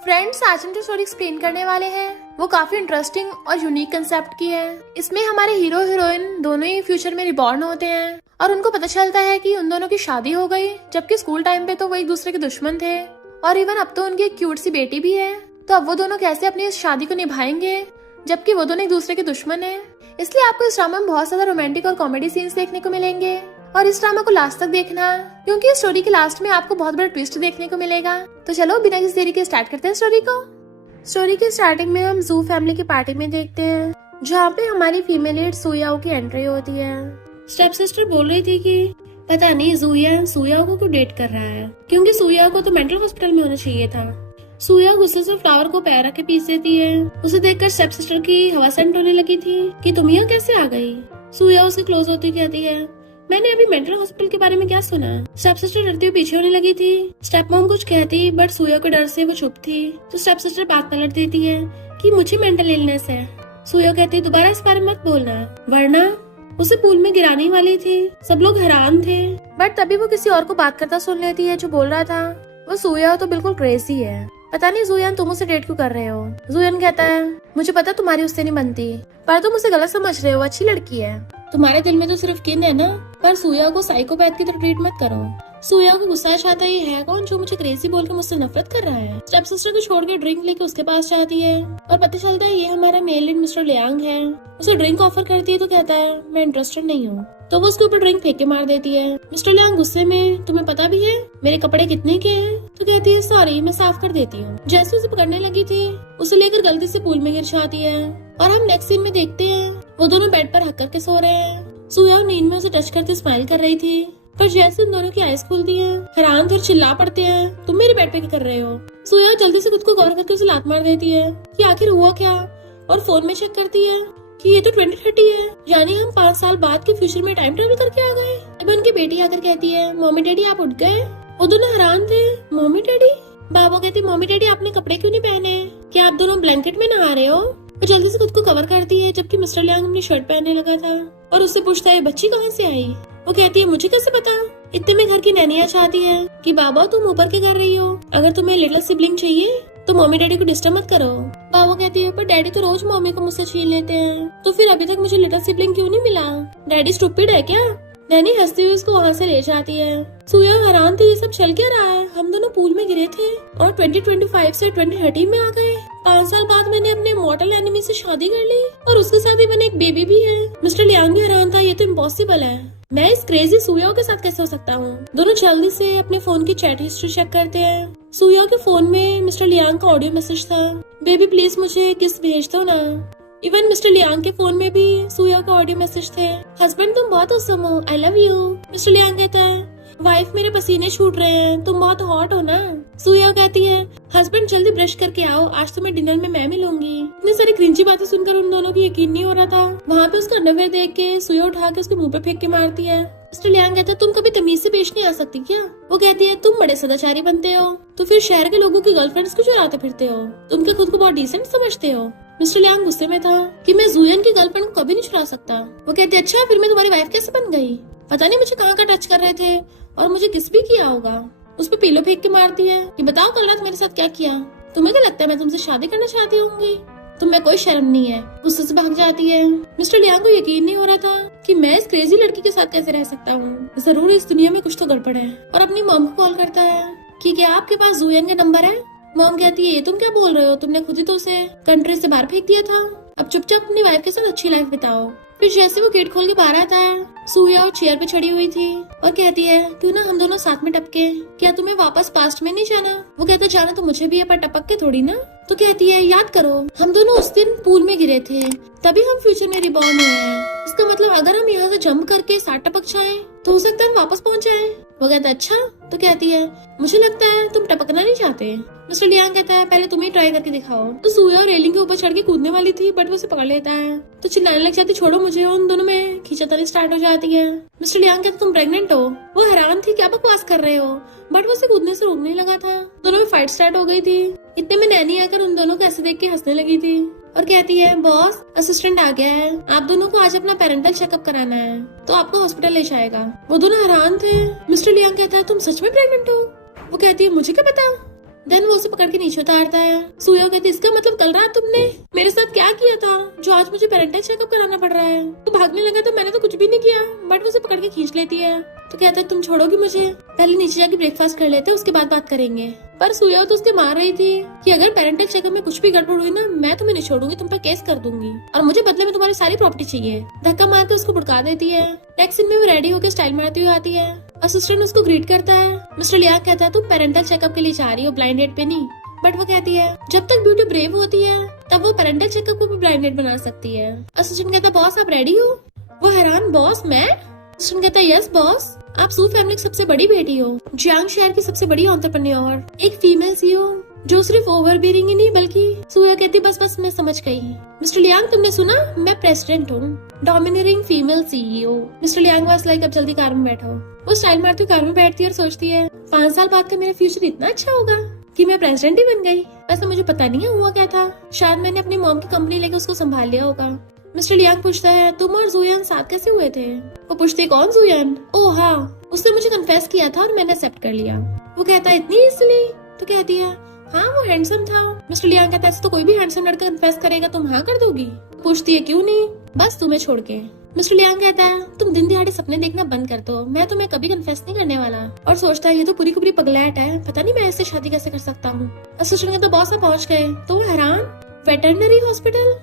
Friends, आज हम जो स्टोरी एक्सप्लेन करने वाले हैं वो काफी इंटरेस्टिंग और यूनिक कंसेप्ट की है। इसमें हमारे हीरो हीरोइन दोनों ही फ्यूचर में रिबॉर्न होते हैं और उनको पता चलता है कि उन दोनों की शादी हो गई, जबकि स्कूल टाइम पे तो वो एक दूसरे के दुश्मन थे और इवन अब तो उनकी एक क्यूट सी बेटी भी है। तो अब वो दोनों कैसे अपनी इस शादी को निभाएंगे जबकि वो दोनों एक दूसरे के दुश्मन है। इसलिए आपको इस ड्रामा में बहुत ज्यादा रोमांटिक और कॉमेडी सीन्स देखने को मिलेंगे और इस ड्रामा को लास्ट तक देखना, क्योंकि इस स्टोरी के लास्ट में आपको बहुत बड़ा ट्विस्ट देखने को मिलेगा। तो चलो बिना किसी देरी के स्टार्ट करते हैं स्टोरी को। स्टोरी की स्टार्टिंग में हम जू फैमिली की पार्टी में देखते हैं, जहाँ पे हमारी फीमेल लीड सुयाओ की एंट्री होती है। स्टेप सिस्टर बोल रही थी कि पता नहीं जूया सुयाओ को क्यों डेट कर रहा है, क्योंकि सुयाओ को तो मेंटल हॉस्पिटल में होना चाहिए था। सुया गुस्से से फ्लावर को पैर रख के पीस देती है। उसे देखकर स्टेप सिस्टर की हवा सेंट होने लगी थी कि तुम यहाँ कैसे आ गई। सुया उसके क्लोज होती कहती है, मैंने अभी मेंटल हॉस्पिटल के बारे में क्या सुना। स्टेप सिस्टर डरती हुई पीछे होने लगी थी। स्टेप मॉम कुछ कहती बट सुया के डर से वो चुप थी। तो स्टेप सिस्टर बात पलट देती है कि मुझे मेंटल इलनेस है। सुया कहती दोबारा इस बारे में मत बोलना, वरना उसे पूल में गिराने वाली थी। सब लोग हैरान थे बट तभी वो किसी और को बात करता सुन लेती है जो बोल रहा था वो सुया तो बिल्कुल क्रेजी है। पता नहीं जुयान तुम उसे डेट क्यों कर रहे हो। जुयान कहता है मुझे पता तुम्हारी उससे नहीं बनती, पर तुम उसे गलत समझ रहे हो, अच्छी लड़की है। तुम्हारे दिल में तो सिर्फ किन है ना, पर सुया को साइकोपैथ की तरह ट्रीट मत करो। सुया को गुस्सा चाहता है, ये है कौन जो मुझे क्रेजी बोल के मुझसे नफरत कर रहा है। स्टेप सिस्टर को छोड़ के ड्रिंक लेके उसके पास जाती है और पता चलता है ये हमारा मेल लीड मिस्टर लियांग है। उसे ड्रिंक ऑफर करती है तो कहता है मैं इंटरेस्टेड नहीं हूँ, तो वो उसके ऊपर ड्रिंक फेंक के मार देती है। मिस्टर लियांग गुस्से में तुम्हें पता भी है मेरे कपड़े कितने के हैं, तो कहती है सॉरी मैं साफ कर देती हूँ। जैसे उसे पकड़ने लगी थी उसे लेकर गलती से पूल में गिर जाती है और हम नेक्स्ट सीन में देखते हैं वो दोनों बेड पर हक करके सो रहे हैं। सुया नींद में उसे टच करते स्माइल कर रही थी, पर जैसे उन दोनों की आईज खुलती हैं, हैरान थे और चिल्ला पड़ते हैं तुम मेरे बेड पे क्या कर रहे हो। सुया जल्दी से खुद को गौर करके उसे लात मार देती है कि आखिर हुआ क्या, और फोन में चेक करती है कि ये तो 2030 है, यानी हम 5 साल बाद के फ्यूचर में टाइम ट्रेवल करके आ गए। अब उनकी बेटी आकर कहती है मम्मी डैडी आप उठ गए। वो दोनों हैरान थे, मम्मी डैडी। बाबा कहती मम्मी डैडी आपने कपड़े क्यों नहीं पहने, क्या आप दोनों ब्लैंकेट में नहा रहे हो। वो जल्दी से खुद को कवर करती है जबकि मिस्टर लियांग अपनी शर्ट पहनने लगा था और उससे पूछता है बच्ची कहाँ से आई। वो कहती है मुझे कैसे पता, इतने में घर की नैनी आ जाती है कि बाबा तुम ऊपर क्या कर रही हो, अगर तुम्हें लिटिल सिबलिंग चाहिए तो मम्मी डैडी को डिस्टर्ब मत करो। बाबा कहती है पर डैडी तो रोज मम्मी को मुझसे छीन लेते हैं, तो फिर अभी तक मुझे लिटिल सिबलिंग क्यों नहीं मिला, डैडी स्टूपिड है क्या। नैनी हंसती हुई उसको वहाँ से ले जाती है। सुया हैरान थी ये सब चल क्या रहा है, हम दोनों पूल में गिरे थे और 2025 से 2030 में आ गए। 5 साल बाद मैंने अपने मॉर्टल एनिमी से शादी कर ली और उसके साथ ही मैंने एक बेबी भी है। मिस्टर लियांग भी हैरान था, ये तो इम्पॉसिबल है, मैं इस क्रेजी सुया के साथ कैसे हो सकता हूँ। दोनों जल्दी से अपने फोन की चैट हिस्ट्री चेक करते हैं। सुया के फोन में मिस्टर लियांग का ऑडियो मैसेज था, बेबी प्लीज मुझे किस भेज दो ना। इवन मिस्टर लियांग के फोन में भी सुया का ऑडियो मैसेज थे, हस्बैंड तुम बहुत औसम हो, I love you. Mister Liang कहता है वाइफ मेरे पसीने छूट रहे हैं, तुम बहुत हॉट हो ना। सुया कहती है हस्बैंड जल्दी ब्रश करके आओ, आज तुम्हें डिनर में मैं मिलूंगी। इतनी सारी क्रिंची बातें सुनकर उन दोनों की यकीन नहीं हो रहा था। वहाँ पे उसका अंडरवेयर देख के सुया उठा के उसके मुंह पे फेंक के मारती है। मिस्टर लियांग कहता है तुम कभी तमीज से पेश नहीं आ सकती क्या। वो कहती है तुम बड़े सदाचारी बनते हो, तो फिर शहर के लोगों की गर्लफ्रेंड्स को चुराते फिरते हो, तुम क्या खुद को बहुत डिसेंट समझते हो। मिस्टर लियांग गुस्से में था कि मैं जुयन की गर्लफ्रेंड को कभी नहीं छुड़ा सकता। वो कहते अच्छा फिर मैं तुम्हारी वाइफ कैसे बन गई, पता नहीं मुझे कहाँ का टच कर रहे थे और मुझे किस भी किया होगा। उस पे पिलो फेंक के मारती है कि बताओ कल रात मेरे साथ क्या किया, तुम्हें क्या लगता है मैं तुमसे शादी करना चाहती होंगी, तुम्हें कोई शर्म नहीं है। गुस्से से भाग जाती है। मिस्टर लियांग को यकीन नहीं हो रहा था कि मैं इस क्रेजी लड़की के साथ कैसे रह सकता हूँ, जरूर इस दुनिया में कुछ तो गड़बड़ है, और अपनी मॉम को कॉल करता है कि क्या आपके पास जुयन का नंबर है। मॉम कहती है ये तुम क्या बोल रहे हो, तुमने खुद ही तो उसे कंट्री से बाहर फेंक दिया था, अब चुपचाप अपनी वाइफ के साथ अच्छी लाइफ बिताओ। फिर जैसे वो गेट खोल के बाहर आता है, सुया और चेयर पे चढ़ी हुई थी और कहती है क्यों ना हम दोनों साथ में टपके, क्या तुम्हें वापस पास्ट में नहीं जाना। वो कहता है जाना तो मुझे भी है पर टपक के थोड़ी ना। तो कहती है याद करो हम दोनों उस दिन पूल में गिरे थे, तभी हम फ्यूचर में रिबॉर्न हुए हैं, इसका मतलब अगर हम यहाँ से जंप करके साथ टपक जाएं तो हो सकता है हम वापस पहुँच जाएं। वो कहता है अच्छा। तो कहती है मुझे लगता है तुम टपकना नहीं चाहते। मिस्टर लियांग कहता है पहले तुम ही ट्राई करके दिखाओ। तो सुया रेलिंग के ऊपर चढ़ के कूदने वाली थी बट वो उसे पकड़ लेता है, तो चिल्लाने लग जाती छोड़ो मुझे। उन दोनों में खींचातानी स्टार्ट हो जाती है। मिस्टर लियांग कहता तुम प्रेग्नेंट हो। वो हैरान थी क्या बकवास कर रहे हो, बट वो उसे कूदने से रोकने लगा था। दोनों में फाइट स्टार्ट हो गई थी। इतने में नैनी आकर उन दोनों को ऐसे देख के हंसने लगी थी और कहती है बॉस असिस्टेंट आ गया है, आप दोनों को आज अपना पेरेंटल चेकअप कराना है, तो आपको हॉस्पिटल ले जाएगा। वो दोनों हैरान थे। मिस्टर लियांग कहता है तुम सच में प्रेग्नेंट हो। वो कहती है मुझे क्या पता। देन वो उसे पकड़ के नीचे उतारता है। सुया कहती इसका मतलब कल रात तुमने मेरे साथ क्या किया था जो आज मुझे पेरेंटल चेकअप कराना पड़ रहा है। तो भागने लगा तो मैंने तो कुछ भी नहीं किया, बट वो उसे पकड़ के खींच लेती है। तो कहता है तुम छोड़ोगी मुझे, पहले नीचे जाके ब्रेकफास्ट कर लेते उसके बाद बात करेंगे। पर सुया तो उसके मार रही थी कि अगर पेरेंटल चेकअप में कुछ भी गड़बड़ हुई ना, मैं तुम्हें नहीं छोड़ूंगी, तुम पर केस कर दूंगी और मुझे बदले में तुम्हारी सारी प्रॉपर्टी चाहिए। धक्का मार के उसको भड़का देती है। नेक्स्ट सीन में वो रेडी होकर स्टाइल मारती हुई आती है। असिस्टेंट उसको ग्रीट करता है। मिस्टर लियाक कहता है तुम पेरेंटल चेकअप के लिए जा रही हो, ब्लाइंड डेट पे नहीं। बट वो कहती है जब तक ब्यूटी ब्रेव होती है तब वो पेरेंटल चेकअप को भी ब्लाइंड डेट बना सकती है। असिस्टेंट कहता है बॉस आप रेडी हो? वो हैरान, बॉस मैं? असिस्टेंट कहता है यस बॉस, आप सू फैमिली की सबसे बड़ी बेटी हो, जियांग शहर की सबसे बड़ी एंटरप्रेन्योर, एक फीमेल सीईओ जो सिर्फ ओवर बीरिंग ही नहीं बल्कि। सुया कहती बस मैं समझ गई। मिस्टर लियांग तुमने सुना, मैं प्रेसिडेंट हूँ, dominating female CEO. Mister Liang was like अब जल्दी कार में बैठो। वो स्टाइल मारती हुई कार में बैठती है और सोचती है 5 साल बाद का मेरा फ्यूचर इतना अच्छा होगा कि मैं प्रेसिडेंट ही बन गई। वैसे मुझे पता नहीं है हुआ क्या था, शायद मैंने अपनी मॉम की कंपनी लेके उसको संभाल लिया होगा। मिस्टर लियांग पूछता है तुम और जुयान साथ कैसे हुए थे? वो पूछती है कौन जुयान? ओह हाँ, उसने मुझे कन्फेस किया था और मैंने एक्सेप्ट कर लिया। वो कहता है इतनी इजीली? तो कहती है हाँ वो हैंडसम था। मिस्टर लियांग कहता है ऐसे तो कोई भी हैंडसम लड़का कन्फेस करेगा, तुम हाँ कर दोगी? पूछती है क्यों नहीं, बस तुम्हें छोड़ के। मिस्टर लियांग कहता है तुम दिन दिहाड़े सपने देखना बंद कर दो, मैं तुम्हें कभी कन्फेस नहीं करने वाला। और सोचता है ये तो पूरी की पूरी पगलैट है, पता नहीं मैं इससे शादी कैसे कर सकता हूँ। असिस्टेंट कहता बॉस आप पहुंच गए। तो वो हैरान, वेटरनरी हॉस्पिटल?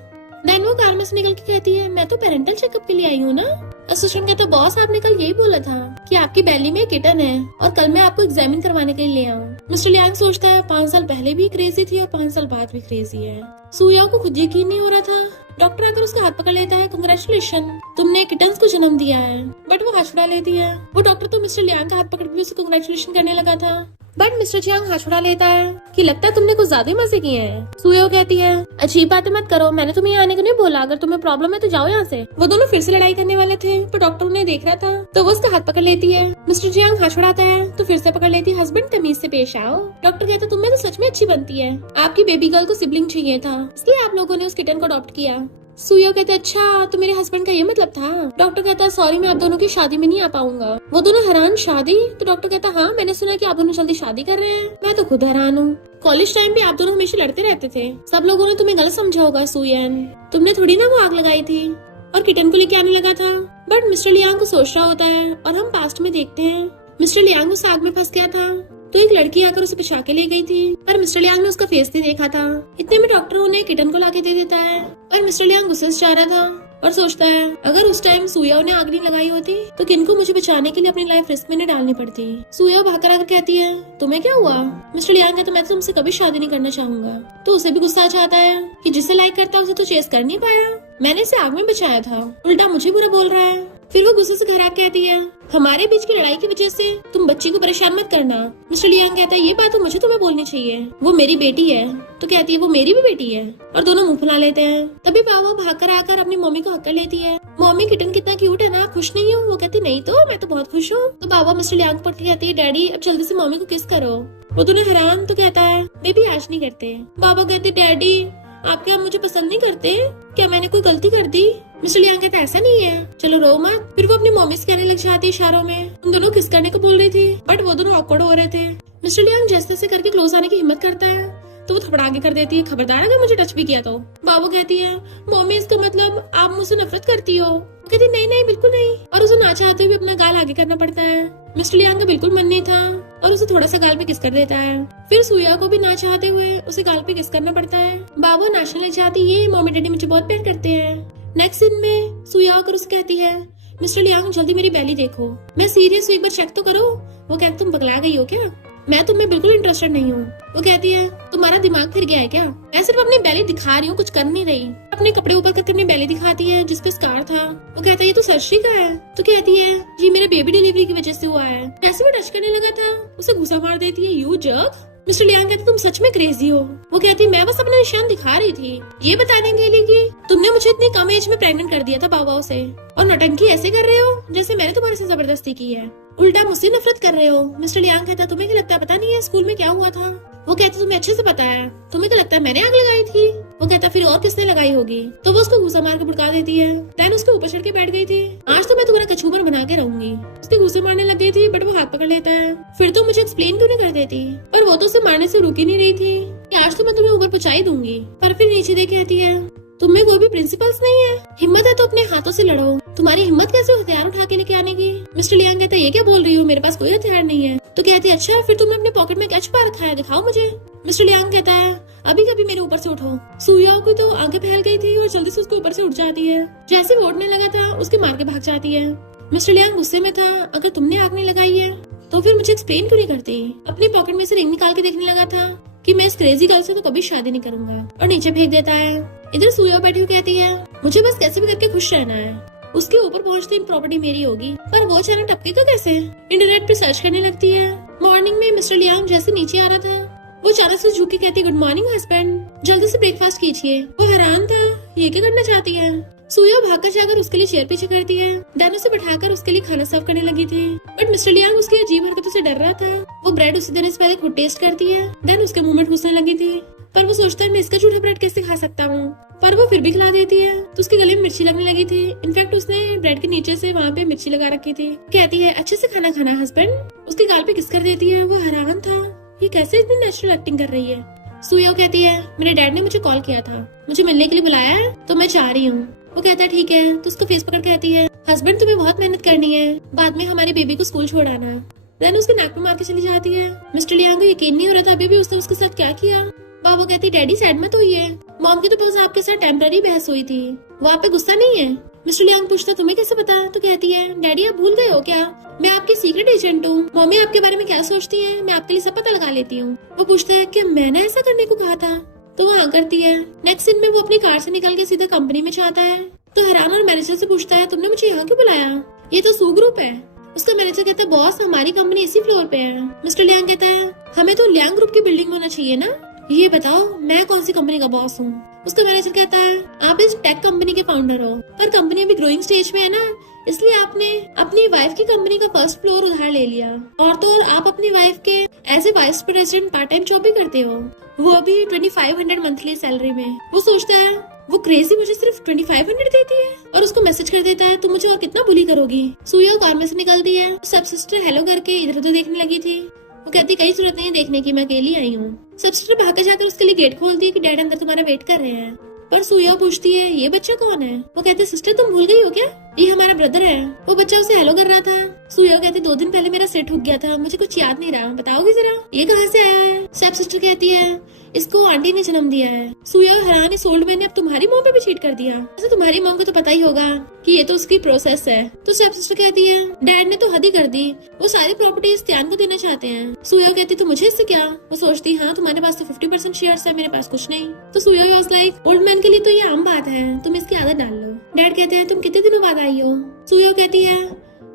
देन वो कार में से निकल के कहती है मैं तो पेरेंटल चेकअप के लिए आई हूँ ना। असिस्टेंट कहता बॉस आपने कल यही बोला था कि आपकी बैली में किटन है और कल मैं आपको एग्जामिन करवाने के लिए ले आऊँ। मिस्टर लियांग सोचता है 5 साल पहले भी क्रेजी थी और 5 साल बाद भी क्रेजी है। सुया को खुद यकीन नहीं हो रहा था। डॉक्टर आकर उसका हाथ पकड़ लेता है, कंग्रेचुलेशन तुमने किटन्स को जन्म दिया है। बट वो हाथ छुड़ा लेती है। वो डॉक्टर तो मिस्टर लियांग का हाथ पकड़ के उसे कंग्रेचुलेशन करने लगा था, बट मिस्टर चियांग हाथ छुड़ा लेता है कि लगता है तुमने कुछ ज्यादा मजे किए हैं। सुयो कहती है अजीब बातें मत करो, मैंने तुम्हें यहाँ आने को नहीं बोला, अगर तुम्हें प्रॉब्लम है तो जाओ यहाँ से। वो दोनों फिर से लड़ाई करने वाले थे पर डॉक्टर उन्हें देख रहा था तो वो उसका हाथ पकड़ लेती है। मिस्टर चियांग हाथ छुड़ाता है तो फिर से पकड़ लेती है, हस्बैंड तमीज से पेश आओ। डॉक्टर कहता है तुम्हें तो सच में अच्छी बनती है, आपकी बेबी गर्ल को सिबलिंग चाहिए था इसलिए आप लोगों ने उस किटन को अडॉप्ट किया। सुयो कहता है अच्छा तो मेरे हस्बैंड का ये मतलब था। डॉक्टर कहता है सॉरी मैं आप दोनों की शादी में नहीं आ पाऊंगा। वो दोनों हैरान, शादी? तो डॉक्टर कहता है हाँ मैंने सुना कि आप दोनों जल्दी शादी कर रहे हैं। मैं तो खुद हैरान हूँ, कॉलेज टाइम पे आप दोनों हमेशा लड़ते रहते थे, सब लोगों ने तुम्हें गलत समझा होगा सुयन, तुमने थोड़ी ना वो आग लगाई थी और किटन को लेके आने लगा था। बट मिस्टर लियांग को सोच रहा होता है और हम पास्ट में देखते हैं मिस्टर लियांग उस आग में फंस गया था तो एक लड़की आकर उसे बचा के ले गई थी, पर मिस्टर लियांग ने उसका फेस नहीं देखा था। इतने में डॉक्टर उन्हें किटन को लाके दे देता है और मिस्टर लियांग गुस्से से जा रहा था और सोचता है अगर उस टाइम सुया ने आग नहीं लगाई होती तो किनको मुझे बचाने के लिए अपनी लाइफ रिस्क में नहीं डालनी पड़ती। सुया भाकर आकर कहती है तुम्हें क्या हुआ? मिस्टर लियांग कहता मैं तो तुमसे कभी शादी नहीं करना चाहूंगा। तो उसे भी गुस्सा आ जाता है कि जिसे लाइक करता है उसे तो चेस कर नहीं पाया, मैंने इसे आग में बचाया था, उल्टा मुझे बुरा बोल रहा है। फिर वो गुस्से से घर आके कहती है हमारे बीच की लड़ाई की वजह से तुम बच्ची को परेशान मत करना। मिस्टर लियांग कहता है ये बात तो मुझे तुम्हें बोलनी चाहिए, वो मेरी बेटी है। तो कहती है वो मेरी भी बेटी है और दोनों मुंह फुला लेते हैं। तभी बाबा भागकर आकर अपनी मम्मी को हक कर लेती है, मम्मी किटन कितना क्यूट है ना, खुश नहीं हो? वो कहती नहीं तो मैं तो बहुत खुश हूँ। तो बाबा मिस्टर लियांग पकड़ के कहती है डैडी अब जल्दी से मम्मी को किस करो। वो दोनों हैरान, तो कहता है बेबी आज नहीं करते। बाबा कहते डैडी आप क्या मुझे पसंद नहीं करते, क्या मैंने कोई गलती कर दी? मिस्टर लियांग कहता ऐसा नहीं है, चलो रो मत। फिर वो अपनी मम्मी से कहने लग जाती इशारों में, उन दोनों किस करने को बोल रही थी बट वो दोनों ऑकवर्ड हो रहे थे। मिस्टर लियांग जैसे तैसे करके क्लोज आने की हिम्मत करता है तो वो थपड़ा आगे कर देती है, खबरदार अगर मुझे टच भी किया तो। बाबू कहती है मम्मी इसका मतलब आप मुझसे नफरत करती हो? कहती नहीं नहीं बिल्कुल नहीं, और उसे ना चाहते हुए अपना गाल आगे करना पड़ता है। मिस्टर लियांग का बिल्कुल मन नहीं था और उसे थोड़ा सा गाल पे किस कर देता है। फिर सुया को भी ना चाहते हुए उसे गाल पे किस करना पड़ता है। बाबू नाचने लग जाती है, मम्मी डैडी मुझे बहुत प्यार करते हैं। नेक्स्ट सीन में सुया आकर उसे कहती है मिस्टर लियांग जल्दी मेरी बैली देखो, मैं सीरियस हूँ, एक बार चेक तो करो। वो कहती तुम पगला गई हो क्या, मैं तुम्हें बिल्कुल इंटरेस्टेड नहीं हूँ। वो कहती है तुम्हारा दिमाग फिर गया है क्या, मैं सिर्फ अपनी बैली दिखा रही हूँ, कुछ कर नहीं रही। अपने कपड़े ऊपर करके अपनी बैली दिखाती है जिसपे स्कार था। वो कहता है ये तो सर्जरी का है। तो कहती है ये मेरे बेबी डिलीवरी की वजह से हुआ है। जैसे वो टच करने लगा था उसे घुसा मार देती है, यू जर्क। मिस्टर लियांग कहते तुम सच में क्रेजी हो। वो कहती मैं बस अपना निशान दिखा रही थी ये बताने के लिए कि तुमने मुझे इतनी कम एज में प्रेग्नेंट कर दिया था बाबा से, और नौटंकी ऐसे कर रहे हो जैसे मैंने तुम्हारे से जबरदस्ती की है। उल्टा मुझसे नफरत कर रहे हो। मिस्टर लियांग कहता तुम्हें क्या लगता है पता नहीं है स्कूल में क्या हुआ था? वो कहता तुम्हें अच्छे से पता है, तुम्हें तो लगता है मैंने आग लगाई थी। वो कहता फिर और किसने लगाई होगी? तो वो उसको घूसा मार के भड़का देती है। दैन उसके ऊपर चढ़ के बैठ गई थी। आज तो मैं तुम्हारा कचूबर बना के रहूंगी। उसके घूसे मारने लग गई थी बट वो हाथ पकड़ लेता है। फिर तो मुझे एक्सप्लेन क्यों नहीं कर देती? पर वो तो उसे मारने से रुक ही नहीं रही थी कि आज तो मैं तुम्हें ऊपर पहुंचा ही दूंगी। पर फिर नीचे देख कहती है तुम्हें कोई भी प्रिंसिपल्स नहीं है? हिम्मत है तो अपने हाथों से लड़ो। तुम्हारी हिम्मत कैसे हथियार उठा के लेके आने की? मिस्टर लियांग कहता है ये क्या बोल रही हो, मेरे पास कोई हथियार नहीं है। तो कहती है अच्छा फिर तुमने अपने पॉकेट में क्या छुपा रखा है, दिखाओ मुझे। मिस्टर लियांग कहता है अभी कभी मेरे ऊपर से उठो। सुयाओ की तो आंखें फैल गई थी और जल्दी से उसके ऊपर से उठ जाती है। जैसे वो उठने लगा था उसके मार के भाग जाती है। मिस्टर लियांग गुस्से में था, अगर तुमने आग नहीं लगाई है तो फिर मुझे एक्सप्लेन क्यों नहीं करती? अपनी पॉकेट में से रिंग निकाल के देखने लगा था कि मैं इस क्रेजी गर्ल से तो कभी शादी नहीं करूंगा, और नीचे फेंक देता है। इधर सुया बैठी हुई कहती है मुझे बस कैसे भी करके खुश रहना है, उसके ऊपर पहुंचते ही प्रॉपर्टी मेरी होगी। पर वो चैनल टपकेगा कैसे? इंटरनेट पे सर्च करने लगती है। मॉर्निंग में मिस्टर लियांग जैसे नीचे आ रहा था वो अचानक से झुक के कहती गुड मॉर्निंग हस्बैंड, जल्दी से ब्रेकफास्ट कीजिए। वो हैरान था ये क्या करना चाहती है। सुया भागकर जाकर उसके लिए चेयर पीछे करती है। डैन उसे बिठाकर उसके लिए खाना सर्व करने लगी थी बट मिस्टर लियांग उसकी अजीब हरकतों से डर रहा था। वो ब्रेड उसे देने से पहले खुद टेस्ट करती है। डैन उसके मुंह में ठूसने लगी थी पर वो सोचता है मैं इसका झूठा ब्रेड कैसे खा सकता हूँ, पर वो फिर भी खिला देती है। तो उसके गले में मिर्ची लगने लगी थी। इनफैक्ट उसने ब्रेड के नीचे से वहाँ पे मिर्ची लगा रखी थी। कहती है अच्छे से खाना खाना हस्बैंड। उसके गाल पे किस कर देती है। वो हैरान था ये कैसे इतनी नेचुरल एक्टिंग कर रही है। सुयो कहती है मेरे डैड ने मुझे कॉल किया था, मुझे मिलने के लिए बुलाया है तो मैं चाह रही हूँ। वो कहता है ठीक है। तो उसको फेस पकड़ कहती है हस्बैंड तुम्हें बहुत मेहनत करनी है, बाद में हमारे बेबी को स्कूल छोड़ आना। देन उसके नाक पे मार के चली जाती है। मिस्टर लियांग को यकीन नहीं हो रहा था अभी भी उसने उसके साथ क्या किया। बाबा कहती डैडी साइड में तो हुई है, मॉम की तो बस आपके साथ टेम्पररी बहस हुई थी, वहाँ पे गुस्सा नहीं है। मिस्टर लियांग पूछता तुम्हें कैसे पता? तो कहती है डैडी आप भूल गए हो क्या, मैं आपकी सीक्रेट एजेंट हूँ। मम्मी आपके बारे में क्या सोचती है मैं आपके लिए सब पता लगा लेती हूँ। वो पूछता है कि मैंने ऐसा करने को कहा था? तो वो हाँ करती है। नेक्स्ट सीन में वो अपनी कार से निकल के सीधा कंपनी में जाता है। तो हैरान और मैनेजर से पूछता है तुमने मुझे यहाँ क्यों बुलाया, ये तो सू ग्रुप है। उसका मैनेजर कहता है बॉस हमारी कंपनी इसी फ्लोर पे है। मिस्टर लियांग कहता है हमें तो लियांग ग्रुप की बिल्डिंग होना चाहिए ना, ये बताओ मैं कौन सी कंपनी का बॉस हूँ। उसका मैनेजर कहता है आप इस टेक कंपनी के फाउंडर हो पर कंपनी अभी ग्रोइंग स्टेज में है ना, इसलिए आपने अपनी वाइफ की कंपनी का फर्स्ट फ्लोर उधार ले लिया। और तो और आप अपनी वाइफ के as a vice president part time job भी करते हो, वो भी 2500 मंथली सैलरी में। वो सोचता है वो क्रेजी मुझे सिर्फ 2500 देती है और उसको मैसेज कर देता है तुम मुझे और कितना बुली करोगी। सुया कार में से निकलती है। सब सिस्टर हेलो करके इधर उधर देखने लगी थी। वो कहती कई जरूरत नहीं देखने की, मैं अकेली आई हूँ। सब सिस्टर भाग जाकर उसके लिए गेट खोलती है कि डैड अंदर तुम्हारा वेट कर रहे हैं। पर सुया पूछती है ये बच्चा कौन है? वो कहते सिस्टर तुम भूल गई हो क्या, ये हमारा ब्रदर है। वो बच्चा उसे हेलो कर रहा था। सुया कहती 2 दिन पहले मेरा सेट हो गया था, मुझे कुछ याद नहीं रहा, बताओगी जरा ये कहाँ से आया है? सब सिस्टर कहती है इसको आंटी ने जन्म दिया है। सुया हैरान इस ओल्ड मैन ने अब तुम्हारी मॉम पे भी चीट कर दिया। वैसे तुम्हारी मॉम को तो पता ही होगा कि ये तो उसकी प्रोसेस है। तो स्टेप सिस्टर कहती है डैड ने तो हद ही कर दी, वो सारी प्रॉपर्टी त्यान को देना चाहते हैं। सुया कहती तो मुझे इससे क्या? वो सोचती हाँ तुम्हारे पास तो 50% शेयर्स है, मेरे पास कुछ नहीं। तो सुया वाज लाइक ओल्ड मैन के लिए तो ये आम बात है, तुम इसकी आदत डाल लो। डैड कहते हैं तुम कितने दिनों बाद आई हो? सुया कहती है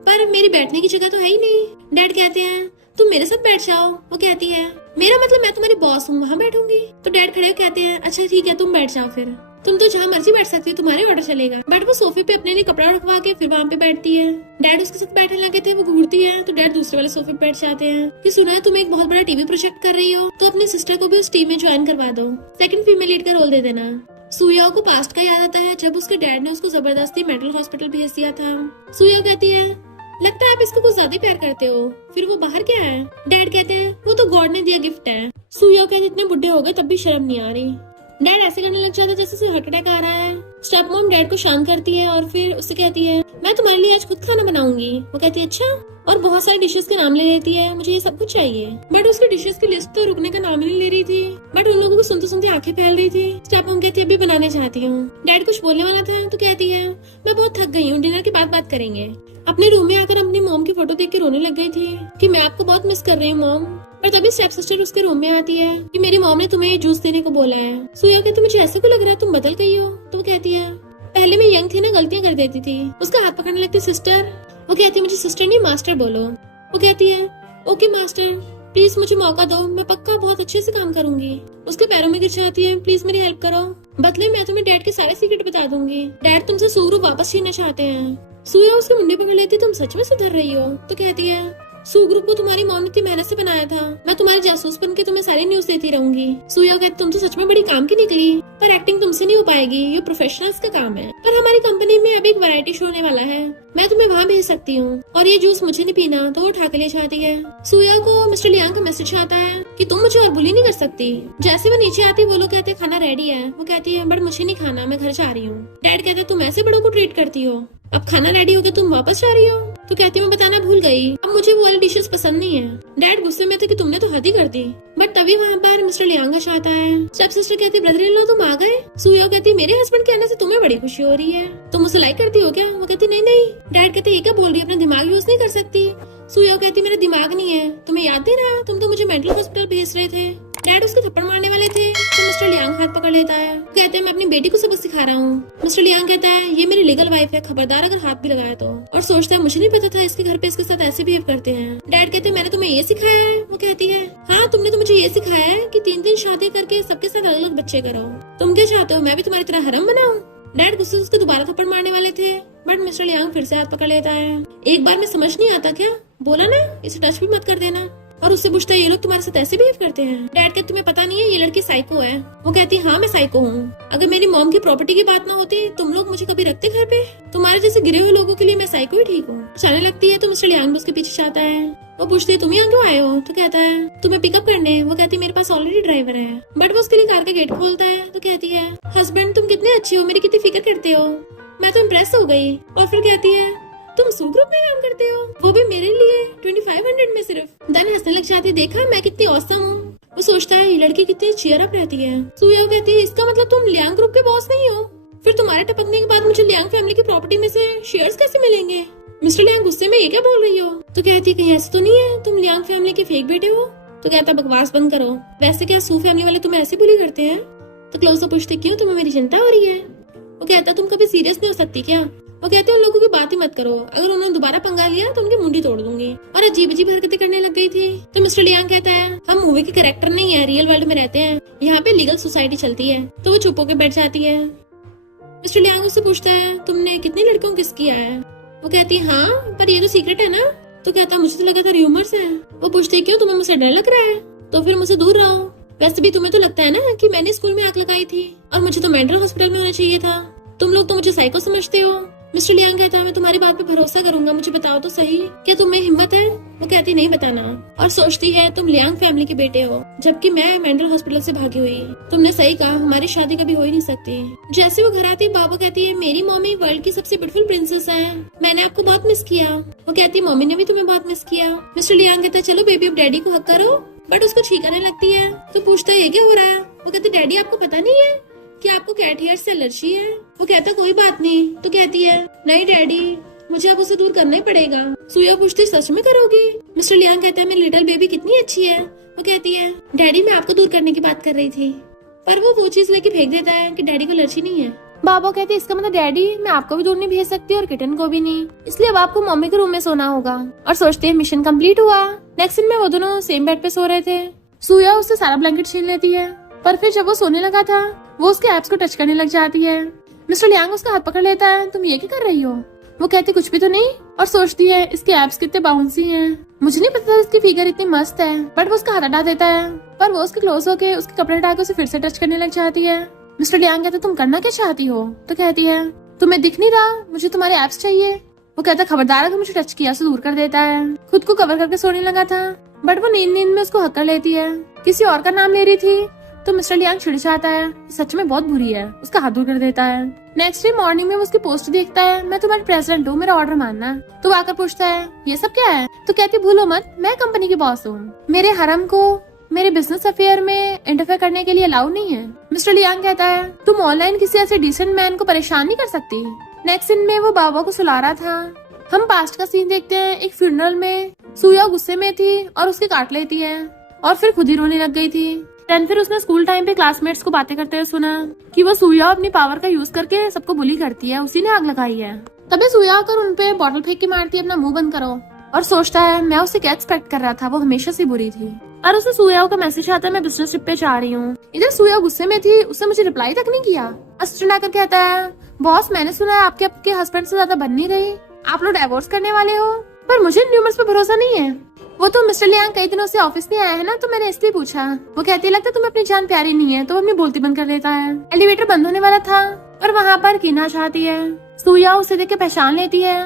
पर मेरी बैठने की जगह तो है ही नहीं। डैड कहते हैं तुम मेरे साथ बैठ जाओ। वो कहती है मेरा मतलब मैं तुम्हारी बॉस हूँ, वहाँ बैठूंगी। तो डैड खड़े कहते हैं अच्छा ठीक है तुम बैठ जाओ, फिर तुम तो जहाँ मर्जी बैठ सकती हो, तुम्हारे ऑर्डर चलेगा। बट वो सोफे पे अपने लिए कपड़ा रखवा के फिर वहाँ पे बैठती है। डैड उसके साथ बैठने लगे थे, वो घूरती है तो डैड दूसरे वाले सोफे पे बैठ जाते हैं कि सुना है तुम एक बहुत बड़ा टीवी प्रोजेक्ट कर रही हो तो अपनी सिस्टर को भी उस टीम में ज्वाइन करवा दो, सेकंड फीमेल लीड का रोल दे देना। सुया को पास्ट का याद आता है जब उसके डैड ने उसको जबरदस्ती मेंटल हॉस्पिटल भेज दिया था। सुया कहती है लगता है आप इसको कुछ ज्यादा प्यार करते हो, फिर वो बाहर क्या है? डैड कहते हैं वो तो गॉड ने दिया गिफ्ट है। सुया कहते इतने बुढ़े हो गए तब भी शर्म नहीं आ रही। डैड ऐसे करने लग जाता है जैसे हार्ट अटैक आ रहा है। स्टेप मॉम डैड को शांत करती है और फिर उससे कहती है मैं तुम्हारे लिए आज खुद खाना बनाऊंगी। वो कहती है अच्छा, और बहुत सारे डिशेस के नाम ले लेती है, मुझे ये सब कुछ चाहिए। बट उसकी डिशेस की लिस्ट तो रुकने का नाम ही नहीं ले रही थी। बट उन लोगों को सुनते सुनते आंखें फैल रही थी। स्टेप मॉम कहती है अभी बनाने चाहती हूँ। डैड कुछ बोलने वाला था तो कहती है मैं बहुत थक गई हूँ, डिनर की बात करेंगे। अपने रूम में आकर अपनी मॉम की फोटो देख के रोने लग गई थी कि मैं आपको बहुत मिस कर रही हूँ मॉम। पर तभी स्टेप सिस्टर उसके रूम में आती है कि मेरी मॉम ने तुम्हें जूस देने को बोला है। सुया कहती मुझे ऐसा क्यों लग रहा है तुम बदल गई हो? तो वो कहती है पहले मैं यंग थी ना, गलतियां कर देती थी। उसका हाथ पकड़ने लगती सिस्टर। वो कहती है मुझे सिस्टर नहीं मास्टर बोलो। वो कहती है ओके मास्टर, प्लीज मुझे मौका दो, मैं पक्का बहुत अच्छे से काम करूंगी। उसके पैरों में गिर जाती है प्लीज मेरी हेल्प करो, बदले मैं तुम्हें डैड के सारे सीक्रेट बता दूंगी। डैड तुमसे सुग्रुप वापस छीनना चाहते हैं। सुया उसके मुंडे पकड़ लेती, तुम सच में सुधर रही हो? तो कहती है, सू ग्रुप को तुम्हारी मॉम ने इतनी मेहनत से बनाया था, मैं तुम्हारी जासूस बन के तुम्हें सारी न्यूज देती रहूंगी। सुया कहती, तुम तो सच में बड़ी काम की निकली, पर एक्टिंग तुमसे नहीं हो पाएगी, ये प्रोफेशनल्स का काम है। पर हमारी कंपनी में अभी एक वैरायटी शो होने वाला है, मैं तुम्हें वहाँ भेज सकती हूँ, और ये जूस मुझे नहीं पीना, तो वो उठा के ले जाती है। सुया को मिस्टर लियांग का मैसेज आता है कि तुम मुझे और बुली नहीं कर सकती। जैसे वो नीचे आती, वो लोग कहते हैं खाना रेडी है। वो कहती है, बट मुझे नहीं खाना, मैं घर जा रही हूँ। डैड कहते, तुम ऐसे बड़ों को ट्रीट करती हो, अब खाना रेडी हो गया, तुम वापस जा रही हो? तो कहती है, मैं बताना भूल गई, अब मुझे वो वाली डिशेस पसंद नहीं है। डैड गुस्से में थे कि तुमने तो हद ही कर दी। बट तभी वहाँ पर मिस्टर लियांग आता है। स्टेप सिस्टर कहती, ब्रदर इन लॉ तुम आ गए? सुया कहती, मेरे हस्बैंड के आने से तुम्हें बड़ी खुशी हो रही है, तुम उसे लाइक करती हो क्या? वो कहती, नहीं नहीं। डैड कहते, ये क्या बोल रही है, अपना दिमाग यूज नहीं कर सकती? सुया कहती, मेरा दिमाग नहीं है, तुम्हें याद नहीं रहा, तुम तो मुझे मेंटल हॉस्पिटल भेज रहे थे। डैड उसके थप्पड़ मारने वाले थे तो मिस्टर लियांग हाथ पकड़ लेता है। कहते हैं, मैं अपनी बेटी को सबक सिखा रहा हूँ। मिस्टर लियांग कहता है, ये मेरी लीगल वाइफ है, खबरदार अगर हाथ भी लगाया तो। और सोचता है, मुझे नहीं पता था इसके घर पे इसके साथ ऐसे बिहेव करते हैं। डैड कहते हैं, मैंने तुम्हें ये सिखाया है? वो कहती है, हाँ तुमने तो मुझे ये सिखाया है कि 3 शादी करके सबके साथ अलग अलग बच्चे करो। तुम क्या चाहते हो, मैं भी तुम्हारी तरह हरम बनाऊं? डैड गुस्से से उसको दोबारा थप्पड़ मारने वाले थे, बट मिस्टर लियांग फिर से हाथ पकड़ लेता है। एक बार में समझ नहीं आता क्या, बोला ना इसे टच भी मत कर देना। और उससे पूछता है, ये लोग तुम्हारे साथ ऐसे बिहेव करते हैं? डैड कहते, तुम्हें पता नहीं है, ये लड़की साइको है। वो कहती है, हाँ मैं साइको हूँ, अगर मेरी मॉम की प्रॉपर्टी की बात ना होती, तुम लोग मुझे कभी रखते घर पे? तुम्हारे जैसे गिरे हुए लोगों के लिए मैं साइको ही ठीक हूँ। चलने लगती है तो मिस्टर लियांग उसके पीछे जाता है। वो पूछती है, तुम यहाँ क्यों आए हो? तो कहता है, तुम्हें पिकअप करने। वो कहती है, मेरे पास ऑलरेडी ड्राइवर है। बट वो उसके लिए कार का गेट खोलता है। तो कहती है, हस्बैंड तुम कितने अच्छे हो, मेरी कितनी फिक्र करते हो, मैं तो इम्प्रेस हो गई। और फिर कहती है, तुम सू ग्रुप में काम करते हो, वो भी मेरे लिए 2500 में सिर्फ। देन हंसने लग जाती है, देखा मैं कितनी औसम हूँ। वो सोचता है, ये लड़की कितनी चीयर अप रहती है। सुया कहती है, इसका मतलब तुम लियांग ग्रुप के बॉस नहीं हो? फिर तुम्हारे टपकने के बाद मुझे लियांग फैमिली की प्रॉपर्टी में से शेयर्स कैसे मिलेंगे? मिस्टर लियांग गुस्से में, ये क्या बोल रही हो? तो कहती है, कहीं ऐसा तो नहीं है तुम लियांग फैमिली के फेक बेटे हो? तो कहता, बकवास बंद करो, वैसे क्या सू फैमिली वाले तुम्हें ऐसे बुली करते हैं? तो क्लोज पूछते, क्यों तुम्हें मेरी चिंता हो रही है? वो कहता, तुम कभी सीरियस नहीं हो सकती क्या? वो कहते हैं, उन लोगों की बात ही मत करो, अगर उन्होंने दोबारा पंगा लिया तो उनकी मुंडी तोड़ दूंगी। और अजीब अजीब हरकतें करने लग गई थी। तो मिस्टर लियांग कहता है, हम मूवी के कैरेक्टर नहीं है, रियल वर्ल्ड में रहते हैं, यहाँ पे लीगल सोसाइटी चलती है। तो वो चुप होकर बैठ जाती है। मिस्टर लियांग उससे पूछता है, तुमने कितनी लड़कियों को किस किया है? वो कहती है, हाँ पर ये तो सीक्रेट है ना। तो कहता, मुझे तो लगा था र्यूमर्स है। वो पूछते, क्यों तुम्हें मुझसे डर लग रहा है? तो फिर मुझसे दूर रहो। वैसे भी तुम्हें तो लगता है ना कि मैंने स्कूल में आग लगाई थी और मुझे तो मेंटल हॉस्पिटल में होना चाहिए था। तुम लोग तो मुझे साइको समझते हो। मिस्टर लियांग कहता है, मैं तुम्हारी बात पे भरोसा करूंगा, मुझे बताओ तो सही, क्या तुम्हें हिम्मत है? वो कहती, नहीं बताना। और सोचती है, तुम लियांग फैमिली के बेटे हो, जबकि मैं मेंटल हॉस्पिटल से भागी हुई। तुमने सही कहा, हमारी शादी कभी हो ही नहीं सकती। जैसे वो घर आती है, बाबा कहती है, मेरी मम्मी वर्ल्ड की सबसे ब्यूटीफुल प्रिंसेस है, मैंने आपको बहुत मिस किया। वो कहती है, मम्मी ने भी तुम्हें बहुत मिस किया। मिस्टर लियांग कहता है, चलो बेबी अब डैडी को हक करो। बट उसको छींकने लगती है। तो पूछता है, ये क्या हो रहा है? वो कहती, डैडी आपको पता नहीं है कि आपको कैट हेयर से एलर्जी है? वो कहता, कोई बात नहीं। तो कहती है, नहीं डैडी, मुझे अब उसे दूर करना ही पड़ेगा। सुया पूछती, सच में करोगी? मिस्टर लियांग कहता है, मेरी लिटिल बेबी कितनी अच्छी है। वो कहती है, डैडी मैं आपको दूर करने की बात कर रही थी। पर वो चीज लेके फेंक देता है कि डैडी को एलर्जी नहीं है। बाबा कहते, इसका मतलब डैडी मैं आपको भी दूर नहीं भेज सकती और किटन को भी नहीं, इसलिए अब आपको मम्मी के रूम में सोना होगा। और सोचते हैं मिशन कंप्लीट हुआ। नेक्स्ट सीन में वो दोनों सेम बेड पे सो रहे थे। सुया उससे सारा ब्लैंकेट छीन लेती है, पर फिर जब वो सोने लगा था, वो उसके एब्स को टच करने लग जाती है। मिस्टर लियांग उसका हाथ पकड़ लेता है, तुम ये क्या कर रही हो? वो कहती, कुछ भी तो नहीं। और सोचती है, इसके एब्स कितने बाउंसी हैं, मुझे नहीं पता इसकी फिगर इतनी मस्त है। बट वो उसका हाथ हटा देता है, पर वो उसके क्लोज होके उसके कपड़े हटा के उसे फिर से टच करने लग जाती है। मिस्टर लियांग कहता, तुम करना क्या चाहती हो? तो कहती है, तुम्हें दिख नहीं रहा, मुझे तुम्हारे एब्स चाहिए। वो कहता, खबरदार अगर मुझे टच किया तो दूर कर देता है। खुद को कवर करके सोने लगा था, बट वो नींद नींद में उसको हक कर लेती है। किसी और का नाम ले रही थी। तो मिस्टर लियांग छिड़ जाता है, सच में बहुत बुरी है, उसका हाथ दूर कर देता है। नेक्स्ट डे मॉर्निंग में वो उसकी पोस्ट देखता है, मैं तुम्हारी प्रेसिडेंट हूँ, मेरा ऑर्डर मानना। तो वो आकर पूछता है, ये सब क्या है? तो कहती, भूलो मत, मैं कंपनी की बॉस हूँ, मेरे हरम को मेरे बिजनेस अफेयर में इंटरफेयर करने के लिए अलाउ नहीं है। मिस्टर लियांग कहता है, तुम ऑनलाइन किसी ऐसे डिसेंट मैन को परेशान नहीं कर सकती। नेक्स्ट सीन में वो बाबा को सुला रहा था। हम पास्ट का सीन देखते हैं, एक फ्यूनरल में सुया गुस्से में थी और उसके काट लेती है और फिर खुद ही रोने लग गई थी। फिर उसने स्कूल टाइम पे क्लासमेट्स को बातें करते हुए सुना कि वो सुया अपनी पावर का यूज करके सबको बुली करती है, उसी ने आग लगाई है। तभी सुया आकर उनपे बॉटल फेंक के मारती है, अपना मुंह बंद करो। और सोचता है, मैं उसे क्या एक्सपेक्ट कर रहा था, वो हमेशा से बुरी थी। और उसे सुया का मैसेज आता है, मैं बिजनेस ट्रिप पे जा रही हूँ। इधर सुया गुस्से में थी, उसने मुझे रिप्लाई तक नहीं किया। असिस्टेंट आकर कहता है, बॉस मैंने सुना है आपके हस्बैंड से ज्यादा बन नहीं रही। आप लोग डाइवोर्स करने वाले हो। पर मुझे र्यूमर्स पे भरोसा नहीं है। वो तो मिस्टर लियांग कई दिनों से ऑफिस नहीं आया है ना, तो मैंने इसलिए पूछा। वो कहती है लगता है तुम्हें अपनी जान प्यारी नहीं है, तो वो अपनी बोलती बंद कर देता है। एलिवेटर बंद होने वाला था और वहाँ पर कीना चाहती है। सूया उसे देख के पहचान लेती है,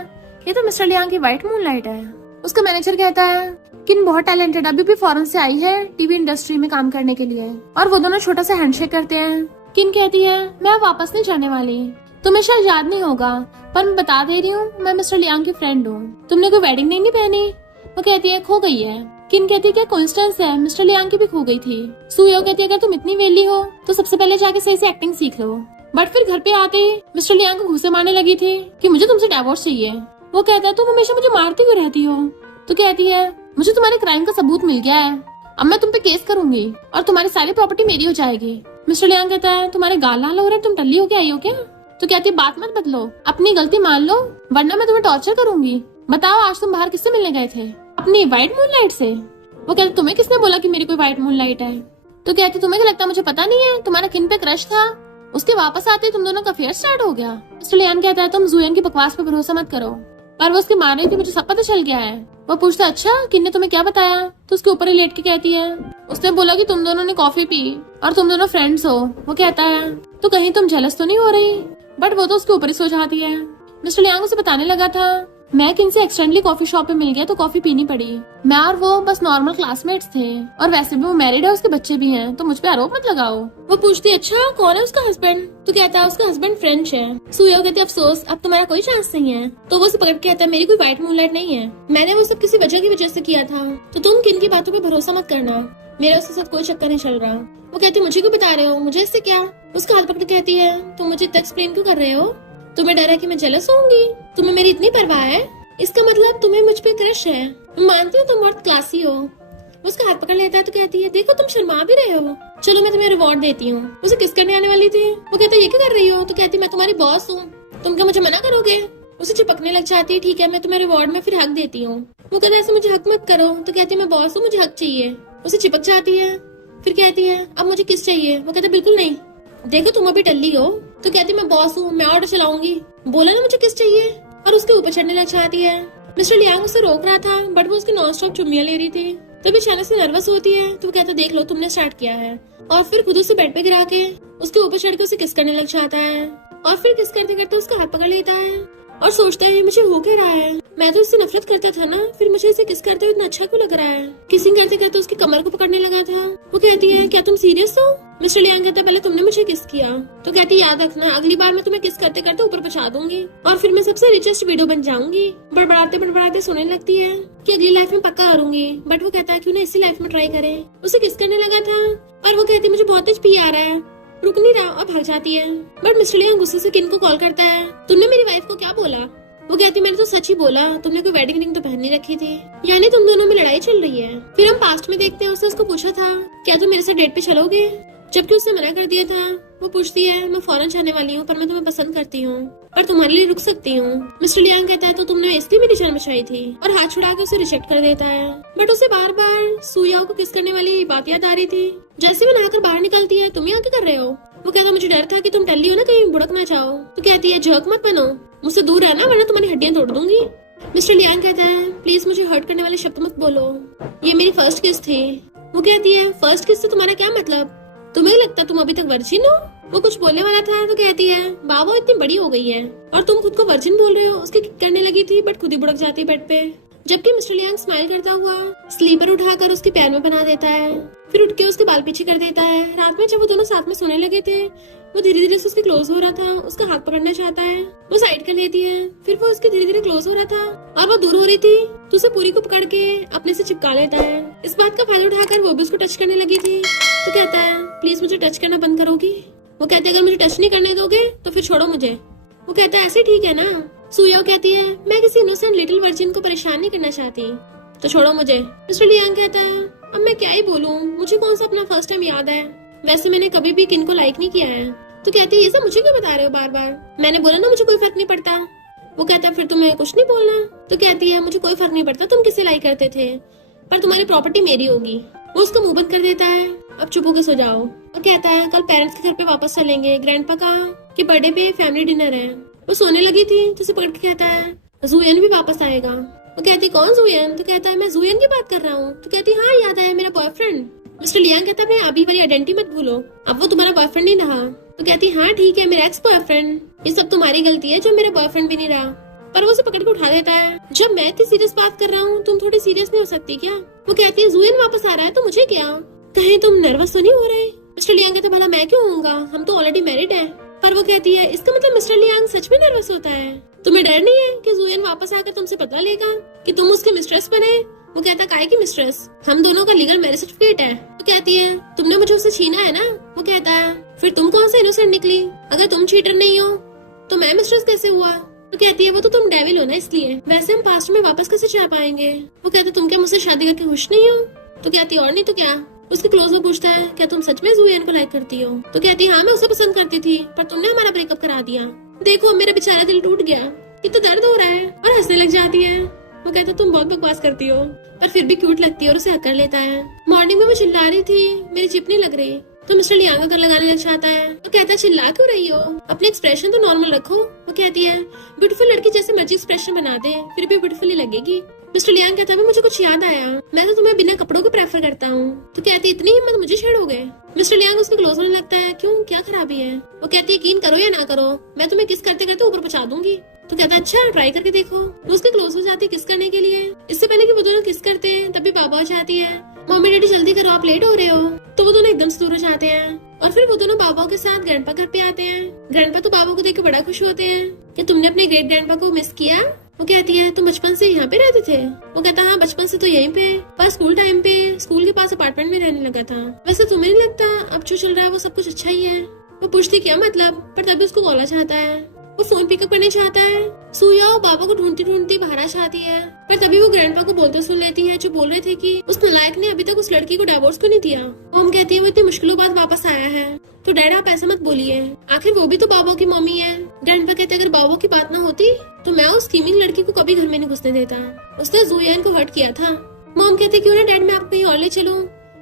ये तो मिस्टर लियांग की व्हाइट मूनलाइट है। उसका मैनेजर कहता है किन बहुत टैलेंटेड, अभी भी फॉरेन से आई है टीवी इंडस्ट्री में काम करने के लिए। और वो दोनों छोटा सा हैंडशेक करते हैं। किन कहती है मैं अब वापस नहीं जाने वाली, तुम्हें शायद याद नहीं होगा पर मैं बता दे रही हूँ, मैं मिस्टर लियांग की फ्रेंड हूँ। तुमने कोई वेडिंग रिंग नहीं पहनी। वो कहती है खो गई है। किन कहती है क्या कोइंसिडेंस है, मिस्टर लियांग की भी खो गई थी। सुयो कहती है अगर तुम इतनी वेली हो तो सबसे पहले जाके सही से एक्टिंग सीख लो। बट फिर घर पे आते ही मिस्टर लियांग को घूंसे मारने लगी थी कि मुझे तुमसे डिवोर्स चाहिए। वो कहता है तुम हमेशा मुझे मारती क्यों रहती हो। तो कहती है मुझे तुम्हारे क्राइम का सबूत मिल गया है, अब मैं तुम पे केस करूंगी और तुम्हारी सारी प्रॉपर्टी मेरी हो जाएगी। मिस्टर लियांग कहता है तुम्हारे गाल लाल हो रहे, तुम टल्ली होके आई हो क्या। तो कहती है बात मत बदलो, अपनी गलती मान लो वरना मैं तुम्हें टॉर्चर करूंगी। बताओ आज तुम बाहर किससे मिलने गए थे, अपनी व्हाइट मूनलाइट से। वो कहते तुम्हें किसने बोला कि मेरी कोई व्हाइट मूनलाइट है। तो कहती तुम्हें क्या लगता मुझे पता नहीं है, तुम्हारा किन पे क्रश था, उसके वापस आते तुम दोनों का अफेयर स्टार्ट हो गया। मिस्टर लियांग कहता है तुम जुएन की बकवास पे भरोसा मत करो, पर वो उसके मारने की मुझे सब पता चल गया है। वो पूछता है अच्छा किन ने तुम्हें क्या बताया। तो उसके ऊपर ही लेट के कहती है उसने बोला कि तुम दोनों ने कॉफी पी और तुम दोनों फ्रेंड्स हो। वो कहता है तो कहीं तुम जेलस तो नहीं हो रही, बट वो तो उसके ऊपर ही सो जाती है। मिस्टर लियांग उसे बताने लगा था मैं किन से एक्सटेंडली कॉफी शॉप पे मिल गया तो कॉफी पीनी पड़ी। मैं और वो बस नॉर्मल क्लासमेट्स थे और वैसे भी वो मैरिड है, उसके बच्चे भी हैं, तो मुझ पे आरोप मत लगाओ। वो पूछती है अच्छा कौन है उसका हस्बैंड। तो कहता है उसका हस्बैंड फ्रेंच है। सुयो कहती है अफसोस अब तुम्हारा कोई चांस नहीं है। तो वो उसे पकड़ के कहता है मेरी कोई व्हाइट मूनलाइट नहीं है, मैंने वो सब किसी वजह की वजह से किया था, तो तुम किन की बातों पे भरोसा मत करना, मेरा उसके साथ कोई चक्कर नहीं चल रहा। वो कहती है मुझे क्यों बता रहे हो, मुझे इससे क्या। उसका हाथ पकड़ कहती है तुम मुझे इतना एक्सप्लेन क्यों कर रहे हो, तुम्हें डर है कि मैं जेलस होंगी, तुम्हें मेरी इतनी परवाह है, इसका मतलब तुम्हें मुझ पे क्रश है। मैं मानती हूँ तुम बहुत क्लासी हो। उसका हाथ पकड़ लेता है तो कहती है देखो तुम शर्मा भी रहे हो, चलो मैं तुम्हें रिवॉर्ड देती हूँ। उसे किस करने आने वाली थी। वो कहता है ये क्या कर रही हो। तो कहती मैं तुम्हारी बॉस हूँ, तुम क्या मुझे मना करोगे। उसे चिपकने लग जाती है ठीक है मैं तुम्हें रिवॉर्ड में फिर हक देती हूँ। वो कहता है ऐसे मुझे हक मत करो। तो कहती है मैं बॉस हूँ, मुझे हक चाहिए। उसे चिपक जाती है, फिर कहती है अब मुझे किस चाहिए। वो कहता है बिल्कुल नहीं, देखो तुम अभी टल्ली हो। तो कहती मैं बॉस हूँ, मैं ऑर्डर चलाऊंगी, बोला ना मुझे किस चाहिए। और उसके ऊपर चढ़ने लग जाती है। मिस्टर लियांग उसे रोक रहा था बट वो उसकी नॉन स्टॉप चुम्मियां ले रही थी। तभी अचानक से नर्वस होती है तो वो कहता देख लो तुमने स्टार्ट किया है, और फिर खुद उसे बेड पे गिरा के उसके ऊपर चढ़ के उसे किस करने लग जाता है। और फिर किस करते करते उसका हाथ पकड़ लेता है और सोचता है मुझे हो क्या रहा है, मैं तो इससे नफरत करता था ना, फिर मुझे इसे किस करते हुए इतना अच्छा क्यों लग रहा है। किसिंग करते करते उसकी कमर को पकड़ने लगा था। वो कहती है क्या तुम सीरियस हो। मिस्टर लियांग कहता है पहले तुमने मुझे किस किया। तो कहती याद रखना अगली बार मैं तुम्हें किस करते करते ऊपर पहुंचा दूंगी और फिर मैं सबसे रिचेस्ट वीडियो बन जाऊंगी। बड़बड़ाते सोने लगती है कि अगली लाइफ में पक्का करूंगी, बट वो कहता है क्यों ना इसी लाइफ में ट्राई करे। उसे किस करने लगा था और वो कहती मुझे बहुत तेज पी आ रहा है, रुक नहीं रहा और भाग जाती है। बट मिस्टर लियांग गुस्से से किन को कॉल करता है तुमने मेरी वाइफ को क्या बोला। वो कहती मैंने तो सच ही बोला, तुमने कोई वेडिंग रिंग तो पहननी रखी थी, यानी तुम दोनों में लड़ाई चल रही है। फिर हम पास्ट में देखते हैं उसने उसको पूछा था क्या तुम मेरे साथ डेट पे चलोगे, जबकि उसने मना कर दिया था। वो पूछती है मैं फौरन जाने वाली हूँ पर मैं तुम्हें पसंद करती हूँ, पर तुम्हारे लिए रुक सकती हूँ। मिस्टर लियांग कहता है तो तुमने इसलिए मेरी जान बचाई थी और हाथ छुड़ा के उसे रिजेक्ट कर देता है। बट उसे बार बार सुयाओ को किस करने वाली बात याद आ रही थी। जैसे वो नहाकर बाहर निकलती है तुम यहाँ क्या कर रहे हो। वो कहता मुझे डर था कि तुम टल्ली हो ना, कहीं बुड़क ना जाओ। तो कहती है झक मत बनो, मुझसे दूर रहना वरना तुम्हारी हड्डियां तोड़ दूंगी। मिस्टर लियांग कहता है प्लीज मुझे हर्ट करने वाले शब्द मत बोलो, ये मेरी फर्स्ट किस थी। वो कहती है फर्स्ट किस से तुम्हारा क्या मतलब, तुम्हें लगता तुम अभी तक वर्जिन हो। वो कुछ बोलने वाला था तो कहती है बाबा इतनी बड़ी हो गई है और तुम खुद को वर्जिन बोल रहे हो। उसके किक करने लगी थी बट खुद ही बुड़क जाती है बेड पे, जबकि मिस्टर लियांग स्माइल करता हुआ स्लीपर उठाकर उसके पैर में बना देता है, फिर उठ के उसके बाल पीछे कर देता है। रात में जब वो दोनों साथ में सोने लगे थे वो धीरे धीरे से उसके क्लोज हो रहा था, उसका हाथ पकड़ना चाहता है, वो साइड कर लेती है, फिर वो उसके धीरे धीरे क्लोज हो रहा था और वो दूर हो रही थी तो उसे पूरी को पकड़ के अपने से चिपका लेता है। इस बात का फायदा उठाकर वो भी उसको टच करने लगी थी। तो कहता है प्लीज मुझे टच करना बंद करोगी। वो कहती है अगर मुझे टच नहीं करने दोगे तो फिर छोड़ो मुझे। वो कहता है ऐसे ठीक है ना। सुयाओ कहती है मैं किसी इनोसेंट लिटिल वर्जिन को परेशान नहीं करना चाहती, तो छोड़ो मुझे। मिस्टर लियांग कहता है अब मैं क्या ही बोलूं, मुझे कौन सा अपना फर्स्ट टाइम याद है, वैसे मैंने कभी भी किन को लाइक नहीं किया है। तो कहती है ये सब मुझे क्यों बता रहे हो बार बार, मैंने बोला ना मुझे कोई फर्क नहीं पड़ता। वो कहता है फिर तुम्हें कुछ नहीं बोलना। तो कहती है मुझे कोई फर्क नहीं पड़ता तुम किसे लाइक करते थे, पर तुम्हारी प्रॉपर्टी मेरी होगी। वो उसका मुंह बंद कर देता है अब चुप होके सो जाओ। और कहता है कल पेरेंट्स के घर पे वापस चलेंगे, ग्रैंडपा का कि बर्थडे पे फैमिली डिनर है। वो सोने लगी थी तो उसे पकड़ के कहता है जुयन भी वापस आएगा। वो कहती कौन जुयन? तो कहता है मैं जुयन की बात कर रहा हूँ। तो कहती हाँ याद आया, मेरा बॉयफ्रेंड। मिस्टर लियांग कहता है अपने अभी वाली आइडेंटिटी मत भूलो, अब वो तुम्हारा बॉयफ्रेंड नहीं रहा। तो कहती हाँ ठीक है, मेरा एक्स बॉयफ्रेंड। ये सब तुम्हारी गलती है जो मेरा बॉयफ्रेंड भी नहीं रहा। पर वो उसे पकड़ के उठा देता है। जब मैं इतनी सीरियस बात कर रहा हूँ, तुम थोड़ी सीरियस नहीं हो सकती क्या? वो कहती है जुयन वापस आ रहा है तो मुझे क्या, कहीं तुम नर्वस तो नहीं हो रहे? मिस्टर लियांग कहता भला मैं क्यों होऊंगा, हम तो ऑलरेडी मैरिड है। पर वो कहती है इसका मतलब मिस्टर लियांग सच में नर्वस होता है? तुम्हें डर नहीं है कि जुयन वापस आकर तुमसे पता लेगा कि तुम उसके मिस्ट्रेस बने? वो कहता काहे की मिस्ट्रेस, हम दोनों का लीगल मैरिज सर्टिफिकेट है। वो कहती है तुमने मुझे उससे छीना है ना? वो कहता है फिर तुम कौन से इनोसेंट निकली? अगर तुम चीटर नहीं हो तो मैं मिस्ट्रेस कैसे हुआ? तो कहती है वो तो तुम डेविल हो ना इसलिए, वैसे हम पास्ट में वापस कैसे जा पाएंगे? वो कहता तुम क्या मुझसे शादी करके खुश नहीं हो? तो कहती और नहीं तो क्या। उसके क्लोज में पूछता है क्या तुम सच में जुयन को लाइक करती हो? तो कहती हाँ मैं उसे पसंद करती थी, पर तुमने हमारा ब्रेकअप करा दिया। देखो मेरा बेचारा दिल टूट गया, कितना दर्द हो रहा है। और हंसने लग जाती है। वो कहता तुम बहुत बकवास करती हो, पर फिर भी क्यूट लगती है और उसे हक कर लेता है। मॉर्निंग में वो चिल्ला रही थी मेरी चिप नहीं लग रही, तो मिस्टर लियांग का लगाने लग जाता है। वो कहता है चिल्ला क्यों रही हो, अपने एक्सप्रेशन तो नॉर्मल रखो। वो कहती है ब्यूटीफुल लड़की जैसे मर्जी एक्सप्रेशन बना दे, फिर भी ब्यूटीफुल ही लगेगी। मिस्टर लियांग कहता है मुझे कुछ याद आया, मैं तो तुम्हें बिना कपड़ों के प्रेफर करता हूँ। तो कहती इतनी हिम्मत मुझे छेड़ोगे? मिस्टर लियांग उसके क्लोज होने लगता है। क्यों, क्या खराबी है? वो कहती है यकीन करो या ना करो, मैं तुम्हें किस करते करते ऊपर पहुंचा दूंगी। तो कहता है अच्छा ट्राई करके देखो। वो उसके क्लोज हो जाती है किस करने के लिए। इससे पहले कि वो दोनों किस करते हैं तभी बाबा आ जाती है। मम्मी डैडी जल्दी करो आप लेट हो रहे हो। तो वो दोनों एकदम से दूर हो जाते हैं और फिर वो दोनों बाबा के साथ ग्रैंडपा घर पे आते हैं। ग्रैंडपा तो बाबा को देख के बड़ा खुश होते हैं कि तुमने अपने ग्रेट ग्रैंडपा को मिस किया। वो कहती है तुम बचपन से यहाँ पे रहते थे? वो कहता हाँ बचपन से तो यहीं पे, पर स्कूल टाइम पे स्कूल के पास अपार्टमेंट में रहने लगा था। वैसे तुम्हें नहीं लगता अब जो चल रहा है वो सब कुछ अच्छा ही है? वो पूछती क्या मतलब, पर तभी उसको कॉल आ जाता है। वो फोन पिकअप करने चाहता है। सुया और बाबा को ढूंढती ढूंढती बाहर आ जाती है, पर तभी वो ग्रैंडपा को बोलते सुन लेती है जो बोल रहे थे कि उस नालायक ने अभी तक उस लड़की को डिवोर्स क्यों नहीं दिया। वो हम कहती है वो इतनी मुश्किलों बाद वापस आया है। तो डैड आप ऐसा मत बोलिए, आखिर वो भी तो बाबा की मम्मी है। ग्रैंडपा कहते अगर बाबा की बात ना होती तो मैं उस स्कीमिंग लड़की को कभी घर में नहीं घुसने देता, उसने जुयन को हर्ट किया था। मॉम कहते क्यों ना डैड मैं आपको कहीं और ले चलूं।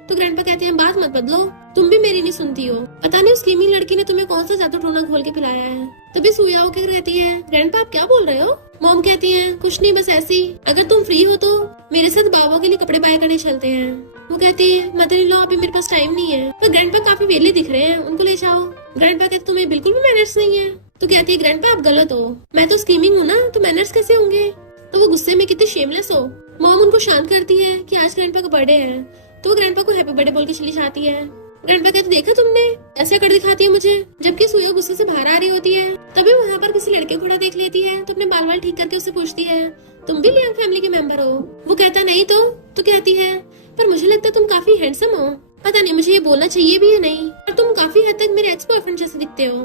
तो ग्रैंडपा कहते हैं बात मत बदलो, तुम भी मेरी नहीं सुनती हो, पता नहीं उस स्कीमिंग लड़की ने तुम्हें कौन सा जादू टोना घोल के पिलाया है। तभी सुया होकर कहती है ग्रैंडपा आप क्या बोल रहे हो? मॉम कहती है कुछ नहीं बस ऐसी, अगर तुम फ्री हो तो मेरे साथ बाबा के लिए कपड़े बाय करने चलते हैं। वो कहती है मदर इन लॉ अभी मेरे पास टाइम नहीं है, पर ग्रैंडपा काफी वेले दिख रहे हैं, उनको ले जाओ। ग्रैंडपा कहते तुम्हें बिल्कुल भी मैनर्स नहीं है। तो कहती है ग्रैंडपा आप गलत हो, मैं तो स्कीमिंग हूँ ना, तो मैनर्स कैसे होंगे? तो वो गुस्से में कितने शेमलेस हो। मॉम उनको शांत करती है कि आज ग्रैंडपा का बर्थडे है, तो वो ग्रैंडपा को हैप्पी बर्थडे बोल के चली जाती है। ग्रैंडपा कहते देखा तुमने ऐसे कर दिखाती है मुझे, जबकि सुया गुस्से से बाहर आ रही होती है। तभी वहाँ पर किसी लड़के को खड़ा देख लेती है, तो अपने बाल ठीक करके उससे पूछती है तुम भी लियांग फैमिली के मेंबर हो? वो कहता नहीं तो कहती है पर मुझे लगता है तुम काफी हैंडसम हो, पता नहीं मुझे ये बोलना चाहिए भी या नहीं, पर तुम काफी हद तक मेरे एक्स बॉयफ्रेंड जैसे दिखते हो।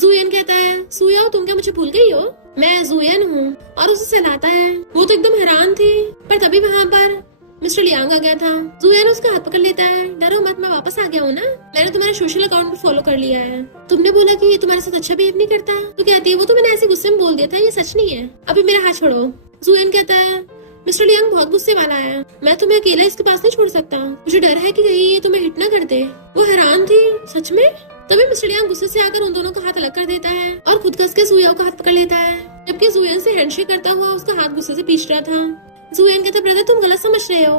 जुयन कहता है सुया तुम क्या मुझे भूल गई हो, मैं जुयन हूँ, और उसे सहलाता है। वो तो एकदम हैरान थी, पर तभी वहाँ पर मिस्टर लियांग आ गया था। जुयन उसका हाथ पकड़ लेता है, डरो मत मैं वापस आ गया हूँ ना, मैंने तुम्हारे सोशल अकाउंट पे फॉलो कर लिया है। तुमने बोला कि ये तुम्हारे साथ अच्छा बिहेव नहीं करता। तो कहती है वो तो मैंने ऐसे गुस्से में बोल दिया था, ये सच नहीं है, अभी मेरा हाथ छोड़ो। जुयन कहता है मिस्टर लियांग बहुत गुस्से वाला है, मैं तुम्हें अकेला इसके पास नहीं छोड़ सकता, मुझे डर है कि कहीं ये तुम्हें हिट ना कर दे। वो हैरान थी सच में। तभी मिस्टर लियांग गुस्से से आकर उन दोनों का हाथ अलग कर देता है और खुद कस के सुया का हाथ पकड़ लेता है, जबकि जुयन से हैंडशेक करता हुआ उसका हाथ गुस्से से पीछ रहा था। जुयन कहता ब्रदर तुम गलत समझ रहे हो,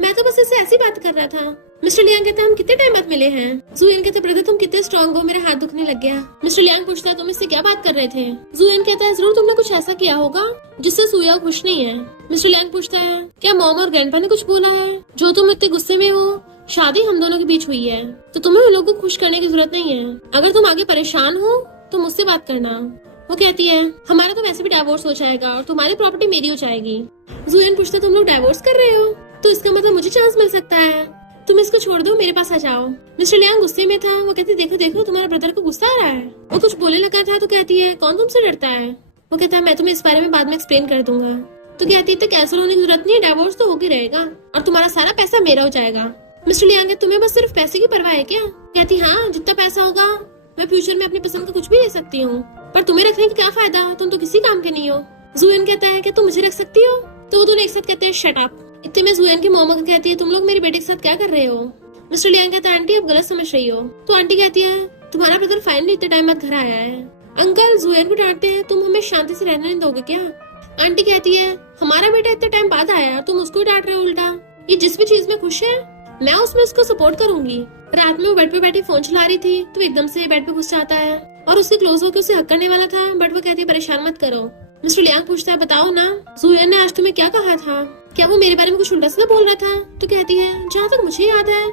मैं तो बस इससे ऐसी बात कर रहा था। मिस्टर लियांग कहता हम कितने टाइम बाद मिले हैं। जुयन कहता ब्रदर तुम कितने स्ट्रॉन्ग हो, मेरा हाथ दुखने लग गया। मिस्टर लियांग पूछता है तुम इससे क्या बात कर रहे थे। जुयन कहता है जरूर तुमने कुछ ऐसा किया होगा जिससे सुया खुश नहीं है। मिस्टर लियांग पूछता है क्या मॉम और ग्रैंडपा ने कुछ बोला है जो तुम इतने गुस्से में हो? शादी हम दोनों के बीच हुई है तो तुम्हें उन लोगों को खुश करने की जरूरत नहीं है, अगर तुम आगे परेशान हो तो मुझसे बात करना। वो कहती है हमारा तो वैसे भी डिवोर्स हो जाएगा और तुम्हारी प्रॉपर्टी मेरी हो जाएगी। जुयन पूछता तुम लोग डिवोर्स कर रहे हो तो इसका मतलब मुझे चांस मिल सकता है, तुम इसको छोड़ दो मेरे पास आ जाओ। मिस्टर लियांग गुस्से में था। वो कहती देखो देखो तुम्हारे ब्रदर को गुस्सा आ रहा है। वो कुछ बोलने लगा था तो कहती है कौन तुमसे डरता है। वो कहता है मैं तुम्हें इस बारे में बाद में एक्सप्लेन कर दूंगा। तो कहती है तो कैंसिल होने की जरूरत नहीं है, डिवोर्स तो होगी रहेगा और तुम्हारा सारा पैसा मेरा हो जाएगा। मिस्टर लियांग तुम्हें बस सिर्फ पैसे की परवाह है क्या? कहती हाँ जितना पैसा होगा मैं फ्यूचर में अपनी पसंद का कुछ भी ले सकती हूँ, पर तुम्हें रखने का क्या फायदा, तुम तो किसी काम के नहीं हो। जुयन कहता है कि तुम मुझे रख सकती हो। तो वो दोनों एक साथ कहते हैं शट अप। इतने में जुयन की मोमा कहती है तुम लोग मेरे बेटे के साथ क्या कर रहे हो। मिस्टर लियांग कहता है आंटी आप गलत समझ रही हो। तो आंटी कहती है तुम्हारा ब्रदर फाइनली इतने टाइम बाद घर आया है। अंकल जुयन को डांटते हैं तुम हमें शांति से रहने नहीं दोगे क्या? आंटी कहती है हमारा बेटा इतने टाइम बाद आया, तुम उसको डांट रहे हो उल्टा। ये जिस भी चीज में खुश है मैं उसमें उसको सपोर्ट करूंगी। रात में वो बेड पे बैठी फोन चला रही थी तो एकदम से बेड पे घुस जाता है और उसके क्लोज होकर उसे हक करने वाला था, बट वो कहती है परेशान मत करो। मिस्टर लियांग पूछता है बताओ ना, जुएन ने आज तुम्हें क्या कहा था? क्या वो मेरे बारे में कुछ उल्टा सीधा बोल रहा था? तो कहती है जहाँ तक मुझे याद है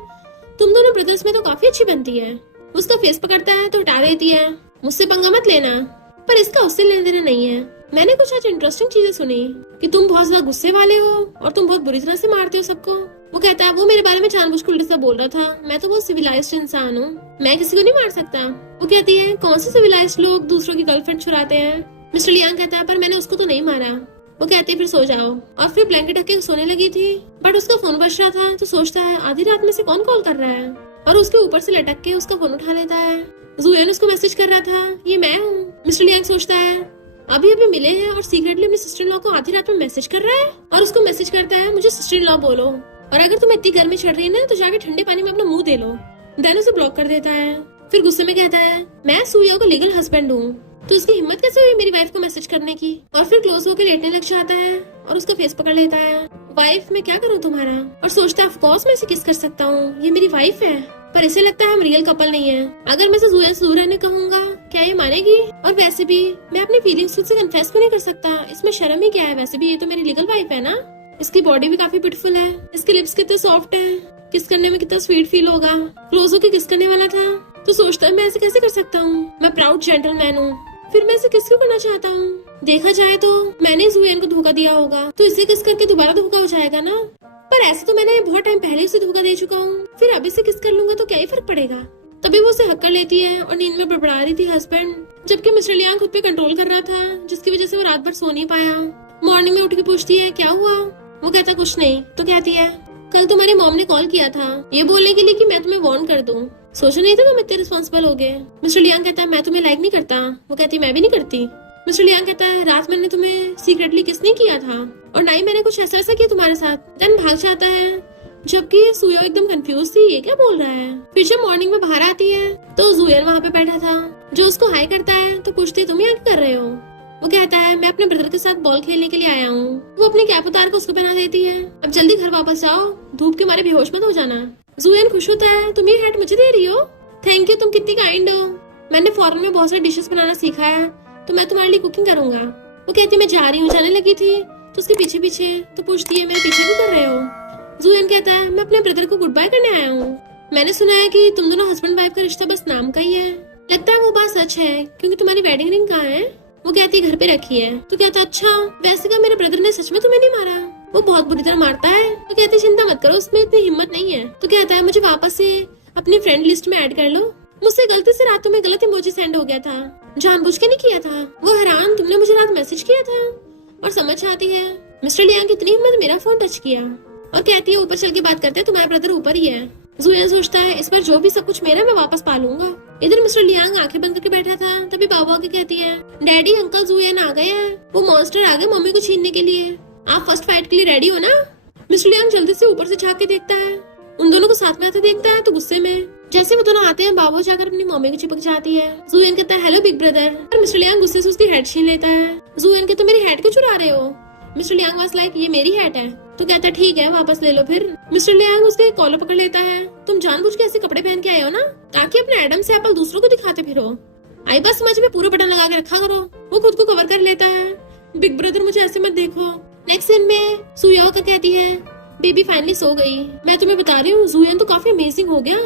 तुम दोनों ब्रदर्स में तो काफी अच्छी बनती है। उसका फेस पकड़ता है तो हटा देती है, मुझसे पंगा मत लेना। पर इसका उससे लेने देना नहीं है। मैंने कुछ आज इंटरेस्टिंग चीजें सुनी कि तुम बहुत ज्यादा गुस्से वाले हो और तुम बहुत बुरी तरह से मारते हो सबको। वो कहता है वो मेरे बारे में जानबूझकर उल्टा सा बोल रहा था, मैं तो बहुत सिविलाइज्ड इंसान हूँ, मैं किसी को नहीं मार सकता। वो कहती है कौन से सिविलाइज्ड लोग दूसरों की गर्लफ्रेंड चुराते हैं? मिस्टर लियांग कहता है पर मैंने उसको तो नहीं मारा। वो कहती है फिर सो जाओ, और फिर ब्लैंकेट ढक के सोने लगी थी, बट उसका फोन बज रहा था तो सोचता है आधी रात में से कौन कॉल कर रहा है, और उसके ऊपर से लटक के उसका फोन उठा लेता है। जुएन उसको मैसेज कर रहा था ये मैं हूँ। मिस्टर लियांग सोचता है अभी अभी मिले हैं और सीक्रेटली अपने सिस्टर इन लॉ को आधी रात में मैसेज कर रहा है, और उसको मैसेज करता है मुझे सिस्टर इन लॉ बोलो, और अगर तुम्हें इतनी गर्मी चढ़ रही है ना तो जाके ठंडे पानी में अपना मुंह दे लो। देन उसे ब्लॉक कर देता है। फिर गुस्से में कहता है मैं सुया का लीगल हस्बैंड हूँ, तो उसकी हिम्मत कैसे हुई मेरी वाइफ को मैसेज करने की? और फिर क्लोज होकर लेटने लग जाता है और उसका फेस पकड़ लेता है। वाइफ मैं क्या करूँ तुम्हारा? और सोचता है ऑफ कोर्स मैं इसे किस कर सकता हूँ, ये मेरी वाइफ है। पर इसे लगता है हम रियल कपल नहीं है। अगर मैं इसे जुएन से दूर रहने कहूंगा क्या ये मानेगी? और वैसे भी मैं अपनी फीलिंग्स खुद से कन्फेस भी नहीं कर सकता, इसमें शर्म ही क्या है? वैसे भी ये तो मेरी लीगल वाइफ है ना। इसकी बॉडी भी काफी ब्यूटीफुल है, इसके लिप्स कितने सॉफ्ट है, किस करने में कितना स्वीट फील होगा। क्लोज होकर किस करने वाला था तो सोचता है मैं ऐसे कैसे कर सकता हूँ, मैं प्राउड जेंटलमैन हूँ, फिर मैं इसे किस क्यों करना चाहता हूँ? देखा जाए तो मैंने जुएन को धोखा दिया होगा तो इसे किस करके दोबारा धोखा हो जाएगा ना। पर ऐसे तो मैंने बहुत टाइम पहले उसे धोखा दे चुका हूँ, फिर अभी से किस कर लूंगा तो क्या ही फर्क पड़ेगा। तभी वो उसे हक कर लेती है और नींद में बड़बड़ा रही थी हस्बैंड, जबकि मिस्टर लियांग खुद पे कंट्रोल कर रहा था, जिसकी वजह से वो रात भर सो नहीं पाया। मॉर्निंग में उठ के पूछती है क्या हुआ? वो कहता कुछ नहीं। तो कहती है कल तुम्हारी मॉम ने कॉल किया था ये बोलने के लिए कि मैं तुम्हें वार्न कर दूं, सोचा नहीं था तुम इतने रिस्पॉन्सिबल हो गए। मिस्टर लियांग कहता है मैं तुम्हें लाइक नहीं करता। वो कहती मैं भी नहीं करती। मिस्टर लियांग कहता है रात मैंने तुम्हें सीक्रेटली किस नहीं किया था और ना ही मैंने कुछ ऐसा किया तुम्हारे साथ। देन भाग जाता है, जबकि सुयो एकदम कंफ्यूज थी ये क्या बोल रहा है। फिर जब मॉर्निंग में बाहर आती है तो जुएन वहाँ पे बैठा था, जो उसको हाई करता है तो पूछते तुम यहाँ क्या कर रहे हो? वो कहता है मैं अपने ब्रदर के साथ बॉल खेलने के लिए आया हूँ। वो अपनी कैप उतार कर उसको पहना देती है, अब जल्दी घर वापस जाओ, धूप के मारे बेहोश मत हो जाना। जुएन खुश होता है तुम ये हैट मुझे दे रही हो? थैंक यू, तुम कितनी काइंड हो। मैंने फॉरेन में बहुत सारे डिशेस बनाना सीखा है तो मैं तुम्हारे लिए कुकिंग करूंगा। वो कहती मैं जा रही हूँ, जाने लगी थी तो उसके पीछे पीछे तो पूछती है मेरे पीछे क्यों कर रहे हो? जुएन कहता है मैं अपने ब्रदर को गुड बाय करने आया हूँ। मैंने सुना है कि तुम दोनों हस्बैंड वाइफ का रिश्ता बस नाम का ही है, लगता है वो बात सच है क्योंकि तुम्हारी वेडिंग रिंग कहाँ है? वो कहती है घर पे रखी है। तो कहता अच्छा वैसे क्या मेरे ब्रदर ने सच में तुम्हें नहीं मारा? वो बहुत बुरी तरह मारता है। तो कहती चिंता मत करो, उसमें इतनी हिम्मत नहीं है। तो कहता है मुझे वापस से अपनी फ्रेंड लिस्ट में ऐड कर लो, मुझसे गलती से रात में गलत इमोजी सेंड हो गया था, जानबूझ के नहीं किया था। वो हैरान तुमने मुझे रात मैसेज किया था और समझ आती है मिस्टर लियांग कितनी हिम्मत मेरा फोन टच किया, और कहती है ऊपर चल के बात करते हैं, तुम्हारा ब्रदर ऊपर ही है। जुएन सोचता है इस पर जो भी सब कुछ मेरा मैं वापस पालूंगा। इधर मिस्टर लियांग आंखें बंद करके बैठा था, तभी बाबा आके कहती है डैडी अंकल जुएन आ गए हैं, वो मॉन्स्टर आ गए मम्मी को छीनने के लिए, आप फर्स्ट फाइट के लिए रेडी हो ना? मिस्टर लियांग जल्दी से ऊपर से झांक के देखता है, उन दोनों को साथ में आते देखता है तो गुस्से में जैसे वो दोनों आते हैं बाबा जाकर अपनी मम्मी को चिपक जाती है। जुएन कहता है हेलो बिग ब्रदर, और मिस्टर लियांग गुस्से से उसकी हेड छीन लेता है। जुएन कहता मेरी हेड क्यों चुरा रहे हो? मिस्टर लियांग वाज लाइक ये मेरी हेड है। तो कहता ठीक है वापस ले लो। फिर मिस्टर लियांग उसके कॉलर पकड़ लेता है, तुम जानबूझ के ऐसे कपड़े पहन के आए हो ना ताकि अपने एडम से एप्पल दूसरों को दिखाते फिरो, आई बस समझ में पूरा बटन लगा के रखा करो। वो खुद को कवर कर लेता है, बिग ब्रदर मुझे ऐसे मत देखो। नेक्स्ट सीन में सुयो का कहती है बेबी फाइनली सो गई। मैं तुम्हें बता रही हूँ जुएन तो काफी अमेजिंग हो गया,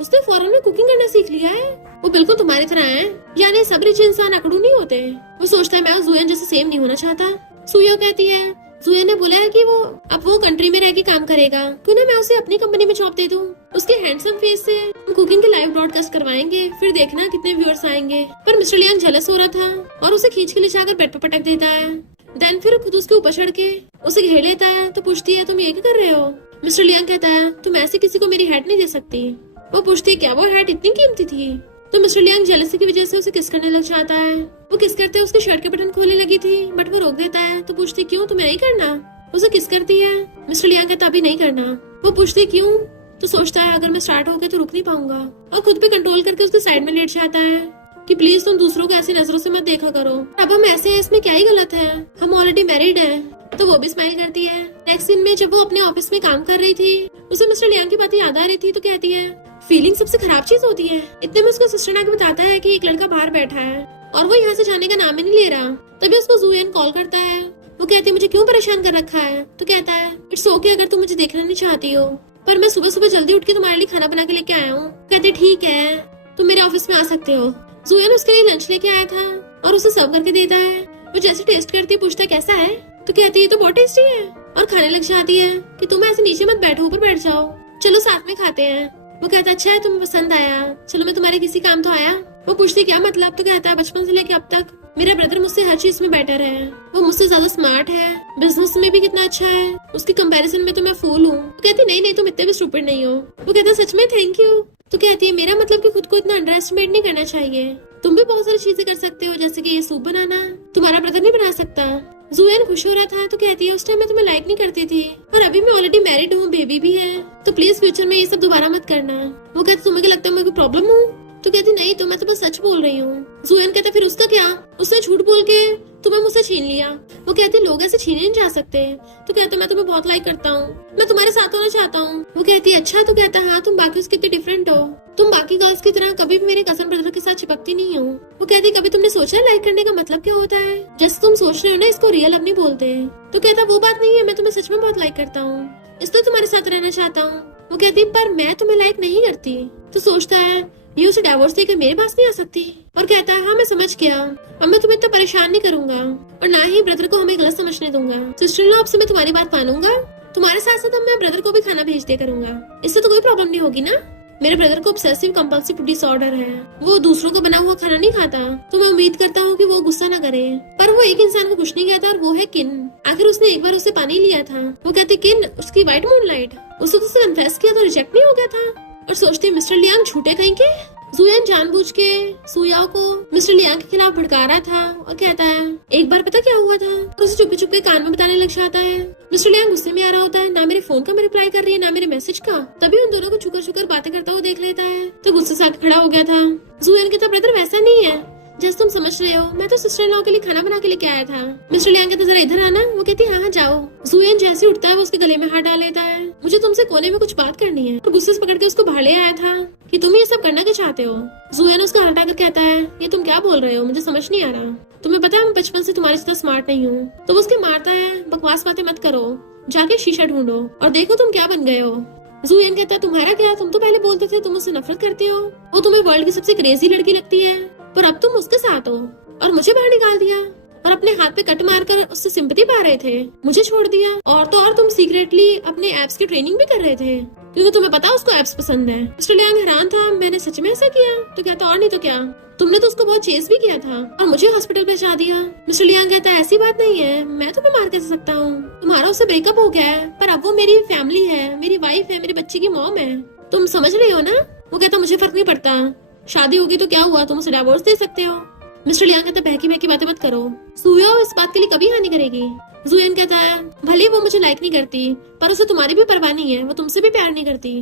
उसने फौरन में कुकिंग करना सीख लिया है, वो बिल्कुल तुम्हारी तरह है, यानी सब रिच इंसान अकड़ू नहीं होते। वो सोचता है मैं जुएन जैसे सेम नहीं होना चाहता। सुयो कहती है जुएन ने बोला है कि वो कंट्री में रह के काम करेगा, क्यों ना मैं उसे अपनी कंपनी में जॉब दे दूं। उसके हैंडसम फेस से हम कुकिंग के लाइव ब्रॉडकास्ट करवाएंगे, फिर देखना कितने व्यूअर्स आएंगे। पर मिस्टर लियांग जेलस हो रहा था और उसे खींच के ले जाकर बेड पर पटक देता है। देन फिर खुद उसके ऊपर चढ़ के उसे घेर लेता है तो पूछती है तुम ये क्या कर रहे हो? मिस्टर लियांग कहता है तुम ऐसे किसी को मेरी हैट नहीं दे सकती। वो पूछती है क्या वो हैट इतनी कीमती थी? तो मिस्टर लियांग जेलसी की वजह से उसे किस करने लग जाता है। वो किस करते उसके शर्ट के बटन खोलने लगी थी बट वो रोक देता है। तो पूछती क्यों, तुम्हें नहीं करना? उसे किस करती है। मिस्टर लियांग कहता अभी नहीं करना। वो पूछती क्यों? तो सोचता है अगर मैं स्टार्ट हो गया तो रुक नहीं पाऊंगा, और खुद पे कंट्रोल करके उसके साइड में लेट जाता है। कि प्लीज तुम दूसरों को ऐसी नजरों से मत देखा करो। अब हम ऐसे हैं, इसमें क्या ही गलत है, हम ऑलरेडी मैरिड हैं। तो वो भी स्माइल करती है। नेक्स्ट सीन में जब वो अपने ऑफिस में काम कर रही थी, उसे मिस्टर लियांग की बातें याद आ रही थी, तो कहती है फीलिंग सबसे खराब चीज होती है। इतने में उसका सिस्टर आके बताता है कि एक लड़का बाहर बैठा है और वो यहाँ से जाने का नाम ही नहीं ले रहा। तभी उसको जुएन कॉल करता है। वो कहती है मुझे क्यों परेशान कर रखा है। तो कहता है इट्स ओके अगर तुम मुझे देखना नहीं चाहती हो, पर मैं सुबह सुबह जल्दी उठ के तुम्हारे लिए खाना बना के लेके आया हूँ। कहते ठीक है, तुम मेरे ऑफिस में आ सकते हो। जुएन उसके लिए लंच लेके आया था और उसे सर्व करके देता है। वो जैसे टेस्ट करती है पूछता है कैसा है, तो कहती है तो बहुत टेस्टी है और खाने लग जाती है कि तुम ऐसे नीचे मत बैठो, ऊपर बैठ जाओ, चलो साथ में खाते हैं। वो कहता अच्छा है, तुम्हें पसंद आया, चलो मैं तुम्हारे किसी काम तो आया। वो पूछती क्या मतलब, तो कहता है बचपन से लेके अब तक मेरा ब्रदर मुझसे हर चीज में बेटर है, वो मुझसे ज्यादा स्मार्ट है, बिजनेस में भी कितना अच्छा है, उसकी कंपैरिजन में तो मैं फूल हूँ। तो कहती नहीं नहीं तुम इतने भी स्टूपिड नहीं हो। वो कहता सच में थैंक यू। तो कहती है मेरा मतलब कि खुद को इतना अंडर एस्टिमेट नहीं करना चाहिए, तुम भी बहुत सारी चीजें कर सकते हो, जैसे कि ये सूप बनाना तुम्हारा ब्रदर नहीं बना सकता। जुएन खुश हो रहा था। तो कहती है उस टाइम मैं तुम्हें लाइक नहीं करती थी और अभी मैं ऑलरेडी मैरिड हूँ, बेबी भी है, तो प्लीज फ्यूचर में ये सब दोबारा मत करना। वो कहती तुम्हें क्या लगता है मैं कोई प्रॉब्लम हूँ। तो कहती नहीं तो मैं तो बस सच बोल रही हूँ। जुएन कहता फिर उसका क्या, उसने झूठ बोल के तुम्हें मुझसे छीन लिया। वो कहती लोग ऐसे छीने नहीं जा सकते। तो कहता मैं तुम्हें बहुत लाइक करता हूँ, मैं तुम्हारे साथ होना चाहता हूँ। वो कहती है अच्छा। तो कहता हाँ तुम बाकी उसके कितने डिफरेंट हो, तुम बाकी गर्ल्स की तरह कभी भी मेरे कजन ब्रदर के साथ चिपकती नहीं हो। वो कहती कभी तुमने सोचा लाइक करने का मतलब क्या होता है, जैसे तुम सोच रहे हो ना इसको रियल अब नहीं बोलते। तो कहता वो बात नहीं है, मैं तुम्हें सच में बहुत लाइक करता हूँ, इसलिए तुम्हारे साथ रहना चाहता हूँ। वो कहती पर मैं तुम्हें लाइक नहीं करती। तो सोचता है ये उसे डिवोर्स देकर मेरे पास नहीं आ सकती और कहता है हाँ मैं समझ गया, अब मैं तुम्हें इतना परेशान नहीं करूंगा और ना ही ब्रदर को हमें गलत समझने दूंगा। सिस्टर इन लॉ अब से मैं तुम्हारी बात मानूंगा, तुम्हारे साथ साथ अब मैं ब्रदर को भी खाना भेज दिया करूंगा, इससे तो कोई प्रॉब्लम नहीं होगी ना। मेरे ब्रदर को ऑब्सेसिव कंपल्सिव डिसऑर्डर है, वो दूसरों को बना हुआ खाना नहीं खाता, तो मैं उम्मीद करता हूँ कि वो गुस्सा ना करे। पर वो एक इंसान को कुछ नहीं कहता और वो है किन। आखिर उसने एक बार उससे पानी लिया था। वो कहते किन उसकी व्हाइट मूनलाइट, उसने तो उसे कन्फेस किया तो रिजेक्ट नहीं हो गया था। और सोचते मिस्टर लियांग झूठे कहीं के। जुएन जानबूझ के सुयाओ को मिस्टर लियांग के खिलाफ भड़का रहा था और कहता है एक बार पता क्या हुआ था, तो उसे चुपके चुपके कान में बताने लग जाता है। मिस्टर लियांग गुस्से में आ रहा होता है, ना मेरे फोन का मैं रिप्लाई कर रही है ना मेरे मैसेज का। तभी उन दोनों को छुकर छुकर बातें करता हुआ देख लेता है, तो गुस्से से आके खड़ा हो गया था। जुएन कहता ब्रदर वैसा नहीं है जैसे तुम समझ रहे हो, मैं तो सिस्टर इन लॉ के लिए खाना बना के लेके आया था। मिस्टर लियांग कहता जरा इधर आना। वो कहती हाँ जाओ। जुएन जैसे उठता है वो उसके गले में हाथ डाल लेता है। मुझे तुमसे कोने में कुछ बात करनी है। तो गुस्से से पकड़ के उसको बाहर ले आया था कि तुम ये सब करना क्या चाहते हो। जुएन उसका हाथ हटाकर कहता है ये तुम क्या बोल रहे हो, मुझे समझ नहीं आ रहा, तुम्हें पता है मैं बचपन से तुम्हारे जितना स्मार्ट नहीं हूँ। तो वो उसके मारता है बकवास बातें मत करो, जाके शीशा ढूंढो और देखो तुम क्या बन गए हो। जुएन कहता है तुम्हारा क्या, तुम तो पहले बोलते थे तुम मुझसे नफरत करते हो, वो तुम्हें वर्ल्ड की सबसे क्रेजी लड़की लगती है, पर अब तुम उसके साथ हो और मुझे बाहर निकाल दिया और अपने हाथ पे कट मारकर उससे सिंपैथी पा रहे थे, मुझे छोड़ दिया। और तो और तुम सीक्रेटली अपने एप्स की ट्रेनिंग भी कर रहे थे क्योंकि तुम्हें पता उसको एप्स पसंद है। मिस्टर लियांग हैरान था, मैंने सच में ऐसा किया। तो कहता और नहीं तो क्या, तुमने तो उसको बहुत चेस भी किया था और मुझे हॉस्पिटल पहुंचा दिया। मिस्टर लियांग कहता है ऐसी बात नहीं है, मैं तुम्हें मार कैसे सकता हूँ, तुम्हारा उससे ब्रेकअप हो गया है, पर अब वो मेरी फैमिली है, मेरी वाइफ है, मेरे बच्चे की मॉम है, तुम समझ रही हो ना। वो कहता मुझे फर्क नहीं पड़ता, शादी होगी तो क्या हुआ, तुम उसे डिवोर्स दे सकते हो। मिस्टर लियांग कहता बहकी बहकी बातें मत करो, सुया इस बात के लिए कभी हानि करेगी। जुएन कहता है भले वो मुझे लाइक नहीं करती, पर उसे तुम्हारी भी परवाह नहीं है, वो तुमसे भी प्यार नहीं करती।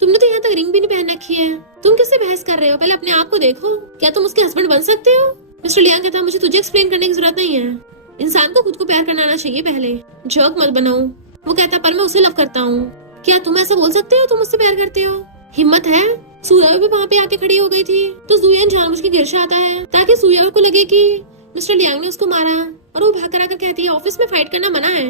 तुमने तो यहाँ तक रिंग भी नहीं पहन रखी है, तुम किससे बहस कर रहे हो, पहले अपने आप को देखो, क्या तुम उसके हस्बैंड बन सकते हो। मिस्टर लियांग कहता मुझे तुझे एक्सप्लेन करने की जरूरत नहीं है, इंसान को खुद को प्यार करना आना चाहिए पहले, जर्क मत बनाओ। वो कहता पर मैं उसे लव करता हूँ। क्या तुम ऐसा बोल सकते हो, तुम मुझसे प्यार करते हो, हिम्मत है। सुया भी वहाँ पे आके खड़ी हो गई थी, तो जुएन जानबूझ के गिर जाता है ताकि सुया को लगे कि मिस्टर लियांग ने उसको मारा, और वो भाग कर आकर कहती है ऑफिस में फाइट करना मना है।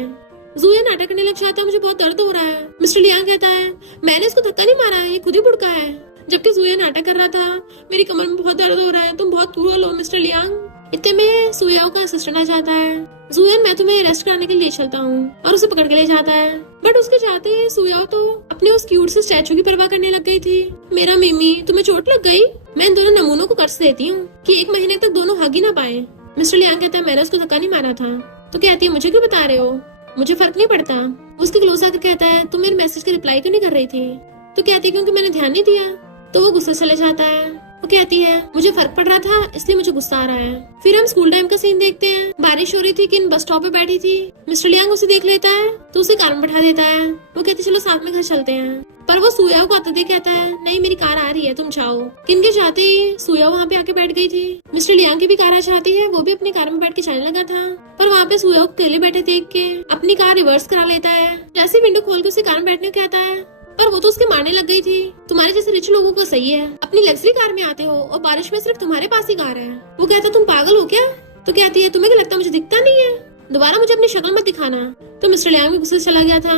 जुएन नाटक करने लग जाता है, मुझे बहुत दर्द हो रहा है। मिस्टर लियांग कहता है मैंने इसको धक्का नहीं मारा, ये खुद ही बुड़का है, जबकि जुएन नाटक कर रहा था मेरी कमर में बहुत दर्द हो रहा है, तुम बहुत क्रूअल हो मिस्टर लियांग। इतने में सुया का असिस्टेंट आ जाता है। जुएन मैं तुम्हें अरेस्ट कराने के लिए चलता हूँ, और उसे पकड़ के ले जाता है। बट उसके जाते ही सुया तो अपने उस क्यूट से स्टैचू की परवाह करने लग गई थी। मेरा मिमी तुम्हें चोट लग गई, मैं इन दोनों नमूनों को कर्ज देती हूँ कि 1 महीने तक दोनों हग ही ना पाए। मिस्टर लियांग कहता है मैंने उसको धक्का नहीं मारा था। तो कहती है मुझे क्यों बता रहे हो, मुझे फर्क नहीं पड़ता। उसके क्लोज आकर कहता है तुम मेरे मैसेज की रिप्लाई क्यों नहीं कर रही थी। तो कहती है क्योंकि मैंने ध्यान नहीं दिया। तो वो गुस्से चले जाता है। वो कहती है मुझे फर्क पड़ रहा था इसलिए मुझे गुस्सा आ रहा है। फिर हम स्कूल टाइम का सीन देखते हैं। बारिश हो रही थी, किन बस स्टॉप पे बैठी थी। मिस्टर लियांग उसे देख लेता है तो उसे कार में बैठा देता है। वो कहती चलो साथ में घर चलते हैं। पर वो सुयाओ को आते देख कहता है नहीं मेरी कार आ रही है तुम जाओ। किन के जाते ही सुया वहाँ पे आके बैठ गई थी। मिस्टर लियांग की भी कार आ जाती है, वो भी अपनी कार में बैठ के जाने लगा था, पर वहाँ पे सुया को अकेले बैठे देख के अपनी कार रिवर्स करा लेता है। जैसे विंडो खोल के उसे कार में बैठने को कहता है, पर वो तो उसके मारने लग गई थी। तुम्हारे जैसे रिच लोगों को सही है, अपनी लग्जरी कार में आते हो और बारिश में सिर्फ तुम्हारे पास ही कार है। वो कहता तुम पागल हो क्या? तो कहती है तुम्हें क्या लगता मुझे दिखता नहीं है, दोबारा मुझे अपनी शक्ल मत दिखाना। तो मिस्टर लियांग भी गुस्से से चला गया था।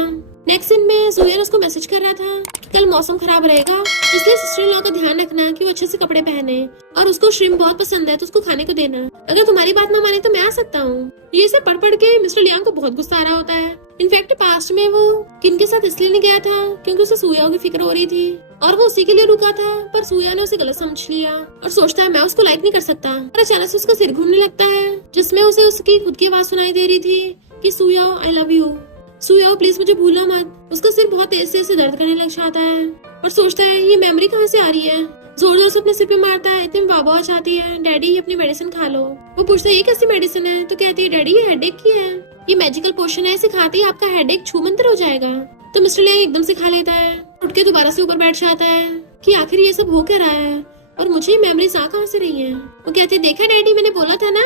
नेक्स्ट सीन में जुएन उसको मैसेज कर रहा था कि कल मौसम खराब रहेगा, इसलिए सिस्टर इन लॉ का ध्यान रखना कि वो अच्छे से कपड़े पहने, और उसको श्रिम्प बहुत पसंद है तो उसको खाने को देना। अगर तुम्हारी बात ना माने तो मैं आ सकता हूँ। ये सब पढ़ के मिस्टर लियांग को बहुत गुस्सा आ रहा होता है। इनफैक्ट पास्ट में वो किन के साथ इसलिए नहीं गया था क्योंकि उसे सुया की फिक्र हो रही थी और वो उसी के लिए रुका था, पर सुया ने उसे गलत समझ लिया और सोचता है मैं उसको लाइक नहीं कर सकता। और अचानक से उसका सिर घूमने लगता है, जिसमें उसे उसकी खुद की आवाज सुनाई दे रही थी कि सुया आई लव यू, सुया प्लीज मुझे भूलना मत। उसका सिर बहुत तेज से दर्द करने लग जाता है और सोचता है ये मेमोरी कहाँ से आ रही है। जोर जोर से अपने सिर पे मारता है। इतने बाबा आ जाती है, डैडी ये अपनी मेडिसिन खा लो। वो पूछता है ये कैसी मेडिसिन है? तो कहती है डैडी ये हेडेक की है, ये मैजिकल पोशन है, इसे खाते ही आपका हेडेक छूमंतर हो जाएगा। तो मिस्टर लियांग एकदम से खा लेता है, उठ के दोबारा से ऊपर बैठ जाता है कि आखिर ये सब हो क्या रहा है और मुझे ये मेमोरीज आ कहाँ से रही है। वो कहते हैं देखा डैडी मैंने बोला था ना,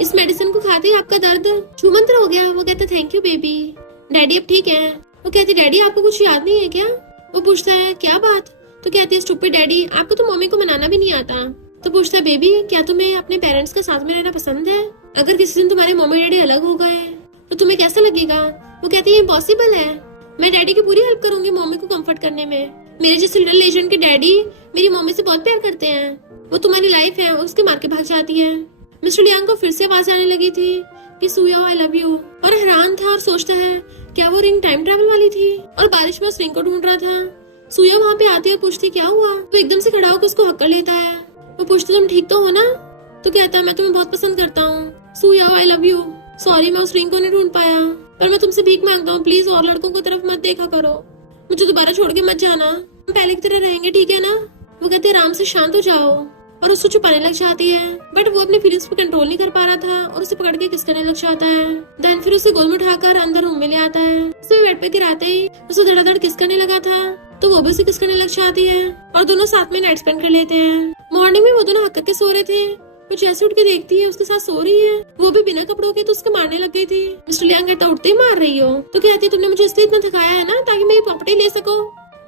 इस मेडिसिन को खाते ही आपका दर्द छूमंतर हो गया। वो कहते थैंक यू बेबी, डैडी अब ठीक है। वो कहती डैडी आपको कुछ याद नहीं है क्या? वो पूछता है क्या बात? तो कहती है स्टूपिड डैडी आपको तो मम्मी को मनाना भी नहीं आता। तो पूछता है बेबी क्या तुम्हें अपने पेरेंट्स के साथ में रहना पसंद है? अगर किसी दिन तुम्हारे मम्मी डैडी अलग हो गए तो तुम्हें कैसा लगेगा? वो कहती है इम्पॉसिबल है, मैं डैडी की पूरी हेल्प करूंगी मम्मी को कंफर्ट करने में। मेरे जैसे लिटिल लेजेंड के डैडी मेरी मम्मी से बहुत प्यार करते हैं, वो तुम्हारी लाइफ है। उसके मार के भाग जाती है। मिस्टर लियांग को फिर से आवाज आने लगी थी कि सुया आई लव यू, और हैरान था और सोचता है क्या वो रिंग टाइम ट्रैवल वाली थी? और बारिश में उस रिंग को ढूंढ रहा था। सुया वहाँ पे आती है और पूछती क्या हुआ? तो एकदम से खड़ा होकर उसको हक कर लेता है। वो पूछती तुम ठीक तो हो ना? तो कहता है मैं तुम्हें बहुत पसंद करता हूँ सुया आई लव यू, सॉरी मैं उस रिंग को नहीं ढूंढ पाया, पर मैं तुमसे भीख मांगता हूँ प्लीज और लड़कों की तरफ मत देखा करो, मुझे दोबारा छोड़ के मत जाना, हम पहले की तरह रहेंगे ठीक है ना? वो कहती है आराम से शांत हो जाओ और उसको छुपाने लग जाती है, बट वो अपने फीलिंग्स पे कंट्रोल नहीं कर पा रहा था और उसे पकड़ के किस करने लग जाता है। देन फिर उसे गोद में उठाकर अंदर रूम में ले आता है। उसे बेड पे गिराते ही उसे धड़ाधड़ किस करने लगा था, तो वो भी उसे किस करने लग जाती है और दोनों साथ में नाइट स्पेंड कर लेते हैं। मॉर्निंग में वो दोनों हक के सो रहे थे, वो जैसे उठ के देखती है उसके साथ सो रही है, वो भी बिना कपड़ों के, तो उसके मारने लग गई थी। मिस्टर लियांग कहता उठते ही मार रही हो? तो कहती है तुमने मुझे इसलिए इतना थकाया है ना ताकि मेरी प्रॉपर्टी ले सको।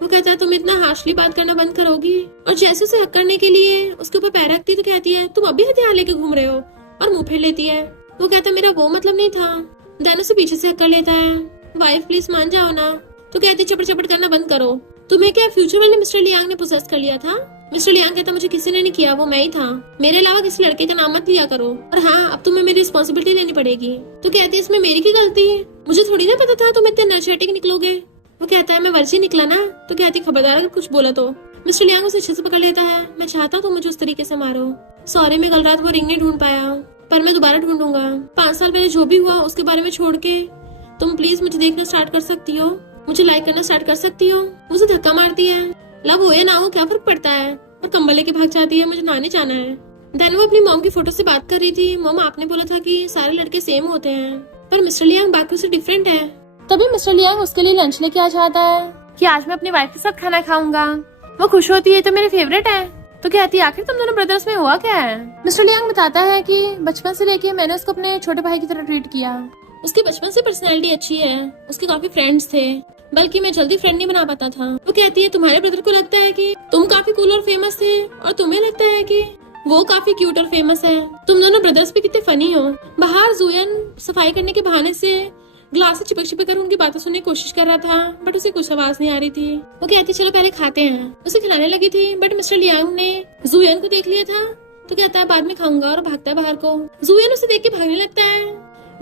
वो कहता है तुम इतना हार्शली बात करना बंद करोगी, और जैसे उसे हक करने के लिए उसके ऊपर पैर रखती तो कहती है तुम अभी हथियार लेके घूम रहे हो, और मुंह फेर लेती है। वो कहता है मेरा वो मतलब नहीं था। देन उसे पीछे से हक कर लेता है, वाइफ प्लीज मान जाओ ना। तो कहती है चपड़ चपड़ करना बंद करो, तुम्हें क्या फ्यूचर वाले मिस्टर लियांग ने पोसेस कर लिया था? मिस्टर लियांग कहता मुझे किसी ने नहीं किया, वो मैं ही था, मेरे अलावा किसी लड़के का नाम मत लिया करो, और हाँ अब तुम्हें मेरी रिस्पॉन्सिबिलिटी लेनी पड़ेगी। तो कहती है इसमें मेरी की गलती है, मुझे थोड़ी ना पता था तुम इतने एनर्जेटिक निकलोगे। वो कहता है मैं वर्जिन निकला ना। तो कहती खबरदार अगर कुछ बोला तो। मिस्टर लियांग उसे अच्छे से पकड़ लेता है, मैं चाहता हूँ तुम मुझे उस तरीके से मारो, सॉरी मैं कल रात वो रिंग नहीं ढूंढ पाया, पर मैं दोबारा ढूंढूंगा। 5 साल पहले जो भी हुआ उसके बारे में छोड़ के तुम प्लीज मुझे देखना स्टार्ट कर सकती हो, मुझे लाइक करना स्टार्ट कर सकती हो। मुझे धक्का मारती है, लव हो या ना हो क्या फर्क पड़ता है, और कंबल लेके भाग जाती है, मुझे नहाने जाना है। देन वो अपनी मॉम की फोटो से बात कर रही थी, मॉम आपने बोला था कि सारे लड़के सेम होते हैं, पर मिस्टर लियांग बाकी से डिफरेंट है। तभी मिस्टर लियांग उसके लिए लंच लेके आ जाता है कि आज मैं अपनी वाइफ के साथ खाना खाऊंगा। वो खुश होती है तो मेरे फेवरेट है। तो कहती है आखिर तुम दोनों ब्रदर्स में हुआ क्या है? मिस्टर लियांग बताता है कि बचपन से लेके मैंने उसको अपने छोटे भाई की तरह ट्रीट किया, उसकी बचपन से पर्सनैलिटी अच्छी है, उसके काफी फ्रेंड्स थे, बल्कि मैं जल्दी फ्रेंड नहीं बना पाता था। वो कहती है तुम्हारे ब्रदर को लगता है कि तुम काफी कूल और फेमस थे, और तुम्हें लगता है कि वो काफी क्यूट और फेमस है। तुम दोनों ब्रदर्स भी कितने फनी हो। बाहर जुयन सफाई करने के बहाने से ग्लास से चिपक कर उनकी बातें सुनने की कोशिश कर रहा था, बट उसे कुछ आवाज नहीं आ रही थी। वो कहती चलो पहले खाते हैं। उसे खिलाने लगी थी, बट मिस्टर लियांग ने जुयन को देख लिया था, तो कहता है बाद में खाऊंगा, और भागता है बाहर को। जुयन उसे देख के भागने लगता है,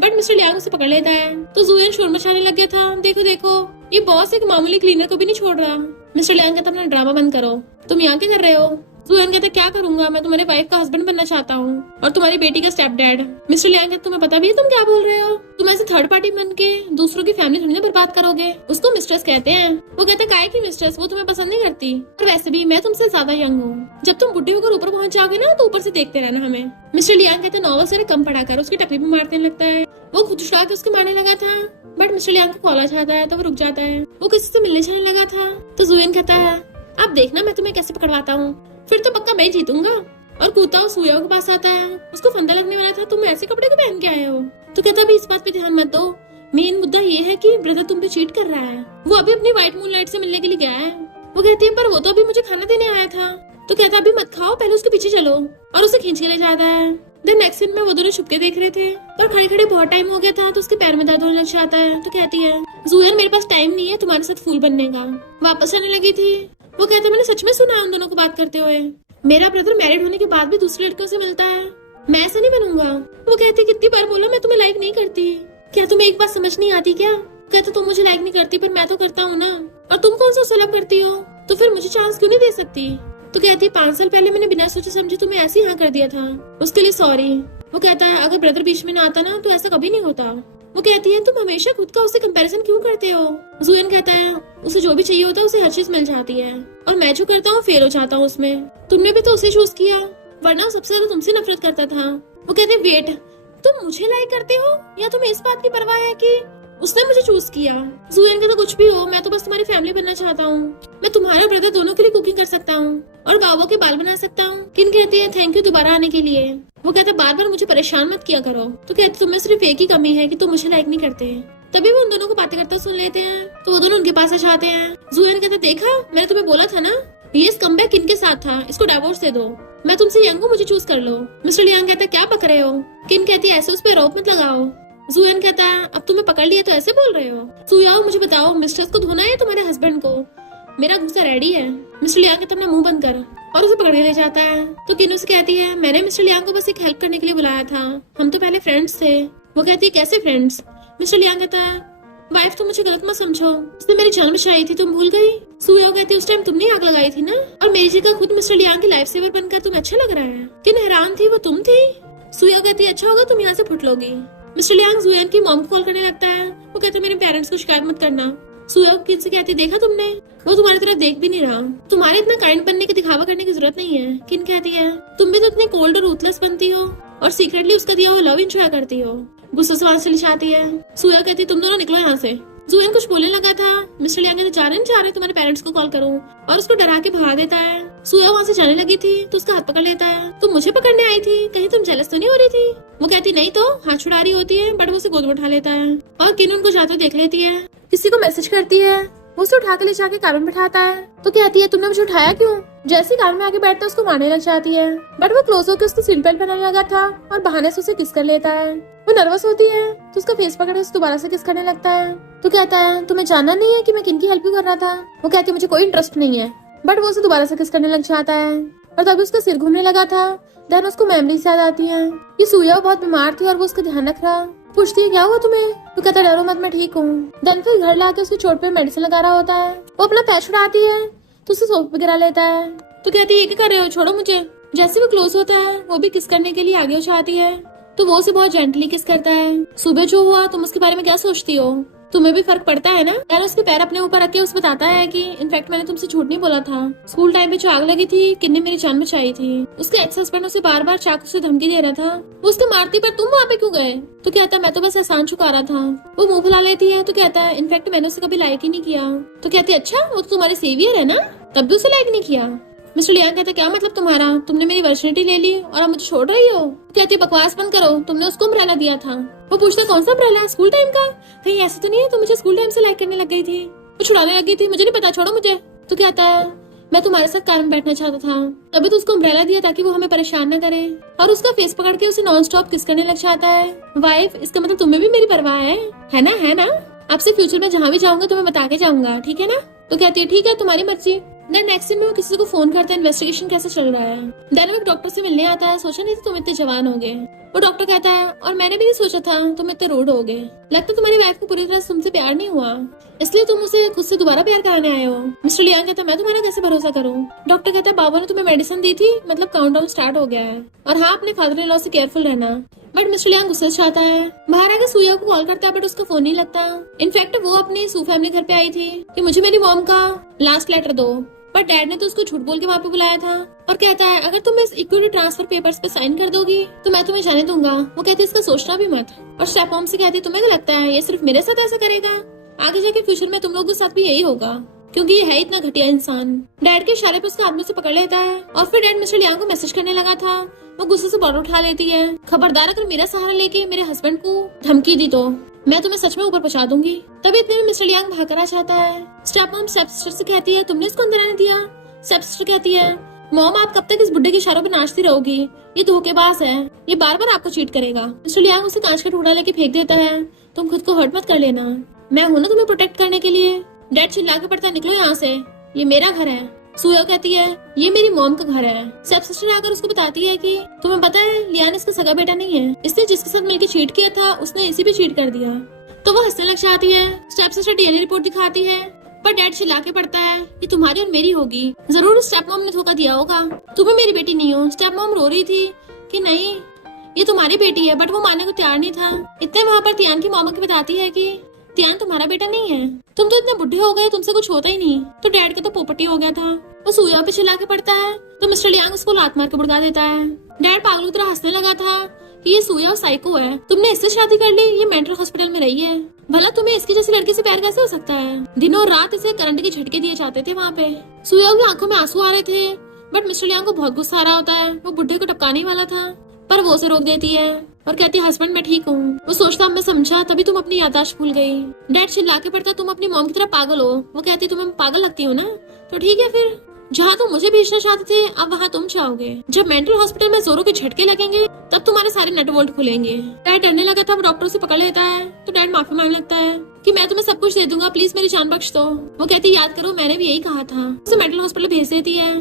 बट मिस्टर लियांग उसे पकड़ लेता है। तो जुयन शोर मचाने लग गया था, देखो देखो ये बॉस एक मामूली क्लीनर को भी नहीं छोड़ रहा। मिस्टर लियांग कहता अपना ड्रामा बंद करो, तुम यहाँ क्या कर रहे हो? जुयन कहता क्या करूंगा, मैं तुम्हारे वाइफ का हस्बैंड बनना चाहता हूँ और तुम्हारी बेटी का स्टेप डैड। मिस्टर लियांग कहता तुम्हें पता भी है तुम क्या बोल रहे हो? तुम ऐसे थर्ड पार्टी बन के दूसरों की फैमिली थोड़ी ना बर्बाद करोगे। उसको मिस्ट्रेस कहते हैं। वो कहते हैं काहे की मिस्ट्रेस, वो तुम्हें पसंद नहीं करती, और वैसे भी मैं तुमसे ज्यादा यंग हूँ, जब तुम बुढ़ी होकर ऊपर पहुंच जाओगे ना तो ऊपर से देखते रहना हमें। मिस्टर लियांग कहते नॉवेल सारे कम पढ़ा कर उसकी टकली पे मारने लगता है। वो खुद उठा के उसके मारने लगा था, बट मिस्टर लियांग को कॉल आ जाता है तो वो रुक जाता है। वो किसी से मिलने जाने लगा था तो जुएन कहता है आप देखना मैं तुम्हें कैसे पकड़वाता हूँ, फिर तो पक्का मैं जीतूंगा। और कूताओ सुयाओ के पास आता है, उसको फंदा लगने वाला था तुम ऐसे कपड़े को पहन के आए हो। तो कहता अभी इस बात पे ध्यान मत दो, मेन मुद्दा ये है कि ब्रदर तुम पे चीट कर रहा है। वो अभी अपनी व्हाइट मूनलाइट से मिलने के लिए गया है। वो कहती है पर वो तो अभी मुझे खाना देने आया था। तो कहता अभी मत खाओ, पहले उसके पीछे चलो, और उसे खींच के ले जाता है। देन नेक्स्ट सीन में वो दोनों छुपके देख रहे थे और खड़े खड़े बहुत टाइम हो गया था तो उसके पैर में दर्द होने लग जाता है। तो कहती है जुएन मेरे पास टाइम नहीं है तुम्हारे साथ फूल बनने का। वापस आने लगी थी। वो कहता मैंने सच में सुना है उन दोनों को बात करते हुए, मेरा ब्रदर मैरिड होने के बाद भी दूसरी लड़कियों से मिलता है, मैं ऐसा नहीं बनूंगा। वो कहती कितनी बार बोला मैं तुम्हें लाइक नहीं करती, क्या तुम्हें एक बात समझ नहीं आती क्या? कहता तुम मुझे लाइक नहीं करती पर मैं तो करता हूँ ना, और तुम कौन सा सलब करती हो, तो फिर मुझे चांस क्यों नहीं दे सकती? तो कहती 5 साल पहले मैंने बिना सोचे समझे तुम्हें ऐसे ही हाँ कर दिया था, उसके लिए सॉरी। वो कहता है अगर ब्रदर बीच में ना आता ना तो ऐसा कभी नहीं होता। वो कहती है तुम हमेशा खुद का उससे कंपैरिजन क्यों करते हो? जुएन कहता है उसे जो भी चाहिए होता है उसे हर चीज मिल जाती है, और मैं जो करता हूँ फेल हो जाता हूँ उसमें। तुमने भी तो उसे चूज किया, वरना सबसे ज्यादा तुमसे नफरत करता था। वो कहते वेट, तुम मुझे लाइक करते हो या तुम्हें इस बात की परवाह है कि उसने मुझे चूज किया? जुएन कहता कुछ भी हो, मैं तो बस तुम्हारी फैमिली बनना चाहता हूँ, मैं तुम्हारा ब्रदर दोनों के लिए कुकिंग कर सकता हूँ और गावों के बाल बना सकता हूँ। किन कहती है थैंक यू दोबारा आने के लिए। वो कहता बार बार मुझे परेशान मत किया करो। तो कहती तुम्हें सिर्फ एक ही कमी है कि तुम मुझे लाइक नहीं करते। तभी वो उन दोनों को बातें करता सुन लेते हैं तो वो दोनों उनके पास आ जाते हैं। जुएन कहता देखा मैंने तुम्हें बोला था ना, ये कमबैक किन के साथ था, इसको डिवोर्स दे दो, मैं तुमसे यंग हूँ, मुझे चूज कर लो। मिस्टर लियांग कहता क्या पक रहे हो? किन कहती ऐसे उस पर आरोप मत लगाओ। जुएन कहता है अब तुम्हें पकड़ लिया तो ऐसे बोल रहे हो? सुयाओ मुझे बताओ मिस्टर्स को धोना है तुम्हारे हस्बैंड को? मेरा गुस्सा रेडी है। मिस्टर लियांग कहता अपना मुंह बंद कर, और उसे पकड़ के ले जाता है। तो किन उसे कहती है मैंने मिस्टर लियांग को बस एक हेल्प करने के लिए बुलाया था, हम तो पहले फ्रेंड्स थे। वो कहती है कैसे फ्रेंड्स? मिस्टर लियांग कहता है वाइफ तुम मुझे गलत मत समझो, उसने मेरी जान बचाई थी, तुम भूल गई? सुयाओ कहती है उस टाइम तुमने आग लगाई थी ना, और मेरी जगह खुद मिस्टर लियांग की लाइफ सेवर बनकर तुम्हें अच्छा लग रहा है? किन हैरान थी, वो तुम थी? सुयाओ कहती है अच्छा होगा तुम यहाँ से फुट लोगी। मिस्टर लियांग जुएन की मॉम को कॉल करने लगता है। वो कहते मेरे पेरेंट्स को शिकायत मत करना। सुयाओ किन से कहती देखा तुमने, वो तुम्हारी तरफ देख भी नहीं रहा, तुम्हारे इतना काइंड बनने की दिखावा करने की जरूरत नहीं है। किन कहती है तुम भी तो इतने कोल्ड और रूथलेस बनती हो और सीक्रेटली उसका दिया हुआ लव एंजॉय करती हो। गुस्से से वहां चली जाती है। सुयाओ कहती तुम दोनों निकलो यहाँ से। जुएन कुछ बोलने लगा था, मिस्टर लियांग कहते जा रहे तुम्हारे पेरेंट्स को कॉल करूँ, और उसको डरा के भगा देता है। सुयाओ वहाँ से जाने लगी थी तो उसका हाथ पकड़ लेता है। तुम मुझे पकड़ने आई थी, कहीं तुम जेलस तो नहीं हो रही थी? वो कहती नहीं तो, हाथ छुड़ा रही होती है, बट वो उसे गोद में उठा लेता है और किन उनको जाते देख लेती है। किसी को मैसेज करती है, वो उसे उठा के ले जाके कार में बैठाता है। तो कहती है तुमने मुझे उठाया क्यों? जैसे कार में आके बैठता है उसको मारने लग जाती है, बट वो क्लोज होकर उसको सीट बेल्ट बनाने लगा था और बहाने से उसे किस कर लेता है। वो नर्वस होती है तो उसका फेस पकड़ के उसे दोबारा से किस करने लगता है। तो कहता है तुम्हें जानना नहीं है कि मैं किन की हेल्प कर रहा था? वो कहती है मुझे कोई इंटरेस्ट नहीं है, बट वो उसे दोबारा से किस करने लग जाता है और तभी उसका सिर घूमने लगा था। देन उसको मेमोरीज याद आती है कि सुयाओ बहुत बीमार थी और वो उसका ध्यान रख रहा। पूछती है क्या हुआ तुम्हें? तो कहता डरो मत मैं ठीक हूँ। देन फिर घर लाके उसकी चोट पे मेडिसिन लगा रहा होता है। वो अपना पैर छुड़ाती है तो उसे सोफे पे गिरा लेता है। तो कहती है ये क्या कर रहे हो, छोड़ो मुझे। जैसे वो क्लोज होता है वो भी किस करने के लिए आगे हो जाती है तो वो उसे बहुत जेंटली किस करता है। सुबह जो हुआ तुम उसके बारे में क्या सोचती हो, तुम्हें भी फर्क पड़ता है ना? यार उसके पैर अपने ऊपर रख के उसे बताता है कि इनफैक्ट मैंने तुमसे झूठ नहीं बोला था, स्कूल टाइम पे जो आग लगी थी किन्ने मेरी जान बचाई थी। उसके एक्स हस्बैंड उसे बार बार चाकू से धमकी दे रहा था, वो उसको मारती पर तुम वहाँ पे क्यों गए? तो कहता मैं तो बस एहसान चुका रहा था। वो मुंह फुला लेती है तो कहता है इनफैक्ट मैंने उसे कभी लाइक ही नहीं किया। तो कहती है अच्छा वो तो तुम्हारे सेवियर है ना, तब भी उसे लाइक नहीं किया? मिस्टर लियांग कहता क्या मतलब तुम्हारा, तुमने मेरी वर्जिनिटी ले ली और अब मुझे छोड़ रही हो? कहती बकवास बंद करो, तुमने उसको अम्ब्रेला दिया था। वो पूछता कौन सा अम्ब्रेला, स्कूल टाइम का? कहीं ऐसा तो नहीं है तुम मुझे स्कूल टाइम से लाइक करने लग गई थी? वो छुड़ाने लगी थी, मुझे नहीं पता, छोड़ो मुझे। तो कहता है मैं तुम्हारे साथ कार में बैठना चाहता था, तभी तो उसको अम्ब्रेला दिया ताकि वो हमें परेशान न करे, और उसका फेस पकड़ के उसे नॉन स्टॉप किस करने लग जाता है। वाइफ इसका मतलब तुम्हें भी मेरी परवाह है ना? है ना? आपसे फ्यूचर में जहाँ भी जाऊंगा तुम्हें बता के जाऊंगा, ठीक है ना? तो कहती है ठीक है तुम्हारी मर्जी। देन नेक्स्ट दिन में वो किसी को फोन करता है, इन्वेस्टिगेशन कैसे चल रहा है। देन वो एक डॉक्टर से मिलने आता है, सोचा नहीं था तुम इतने जवान हो गए। वो डॉक्टर कहता है और मैंने भी नहीं सोचा था तुम इतने रूड हो गए, लगता तुम्हारी वाइफ को पूरी तरह से तुमसे प्यार नहीं हुआ, इसलिए तुम उसे खुद से दोबारा प्यार कराने आए हो। मिस्टर लियांग कहता मैं तुम्हारा कैसे भरोसा करूं? डॉक्टर कहता है बाबा ने तुम्हें मेडिसिन दी थी, मतलब काउंटडाउन स्टार्ट हो गया है, और हाँ अपने फादर इन लॉ से केयरफुल रहना। बट मिस्टर लियांग गुस्से से आता है, बाहर आके सुया को कॉल करता है बट उसका फोन नहीं लगता। इनफैक्ट वो अपनी सू फैमिली घर पे आई थी कि मुझे मेरी मॉम का लास्ट लेटर दो, पर डैड ने तो उसको झूठ बोल के वहाँ पे बुलाया था और कहता है अगर तुम इस इक्विटी ट्रांसफर पेपर्स पे साइन कर दोगी तो मैं तुम्हें जाने दूंगा। वो कहती है इसका सोचना भी मत। और स्टेप मॉम से कहती है तुम्हें क्या लगता है ये सिर्फ मेरे साथ ऐसा करेगा? आगे जाके फ्यूचर में तुम लोगों के साथ भी यही होगा क्योंकि ये है इतना घटिया इंसान। डैड के इशारे पे उसके आदमी से पकड़ लेता है और फिर डैड मिस्टर लियांग को मैसेज करने लगा था। वो गुस्से से बॉटल उठा लेती है, खबरदार अगर मेरा सहारा लेके मेरे हस्बैंड को धमकी दी तो मैं तुम्हें सच में ऊपर पहुंचा दूंगी। तभी इतने में मिस्टर लियांग भाग कर आ जाता है। स्टेप मॉम स्टेप सिस्टर से कहती है तुमने इसको अंदर आने दिया? स्टेप सिस्टर कहती है मॉम आप कब तक इस बुड्ढे के इशारों पे नाचती रहोगी? ये धोखेबाज है, ये बार बार आपको चीट करेगा। मिस्टर लियांग उसे कांच का टुकड़ा लेके फेंक देता है। तुम खुद को हर्ट मत कर लेना, मैं हूं ना तुम्हें प्रोटेक्ट करने के लिए। डैड चिल्ला के पड़ता है निकलो यहाँ से, ये मेरा घर है। सुया कहती है ये मेरी मॉम का घर है। स्टेप सिस्टर आकर उसको बताती है कि तुम्हें पता है लियान इसका सगा बेटा नहीं है, इसने जिसके साथ मिलकर चीट किया था उसने इसी पे चीट कर दिया। तो वो हंसने लग जाती है। स्टेप सिस्टर डीएनए रिपोर्ट दिखाती है पर डैड चिल्ला के पड़ता है ये तुम्हारी और मेरी होगी, जरूर स्टेप मॉम ने धोखा दिया होगा, तुम्हें मेरी बेटी नहीं हो। स्टेप मॉम रो रही थी कि नहीं ये तुम्हारी बेटी है, बट वो मानने को तैयार नहीं था। इतने वहाँ पर तियान की मॉम की बताती है कि तियान तुम्हारा बेटा नहीं है, तुम तो इतने बुढ़े हो गए तुमसे कुछ होता ही नहीं। तो डैड के तो पोपटी हो गया था। वो सुया पे चिल्ला के पड़ता है तो मिस्टर लियांग उसको लात मार के भड़का देता है। डैड पागलों की तरह हंसने लगा था कि ये सुया और साइको है, तुमने इससे शादी कर ली, ये मेंटल हॉस्पिटल में रही है, भला तुम्हें इसकी जैसी लड़की से प्यार कैसे हो सकता है? दिनों और रात इसे करंट के झटके दिए जाते थे वहाँ पे। सुया की आंखों में आंसू आ रहे थे बट मिस्टर लियांग को बहुत गुस्सा आ रहा होता है। वो बुढ़े को टपकाने वाला था पर वो उसे रोक देती है और कहती है हस्बैंड मैं ठीक हूँ। वो सोचता मैं समझा तभी तुम अपनी याददाश्त भूल गई। डैड चिल्ला के पड़ता तुम अपनी मॉम की तरह पागल हो। वो कहती तुम्हें पागल लगती हो ना, तो ठीक है फिर जहाँ तुम मुझे भेजना चाहते थे अब वहाँ तुम चाहोगे। जब मेंटल हॉस्पिटल में जोरों के झटके लगेंगे तब तुम्हारे सारे नट बोल्ट खुलेंगे। डैड डरने लगा था, डॉक्टर से पकड़ लेता है तो डैड माफी मांगने लगता है कि मैं तुम्हें सब कुछ दे दूंगा, प्लीज मेरी जान बख्श दो। वो कहती याद करो मैंने भी यही कहा था। उसे मेंटल हॉस्पिटल भेज देती है।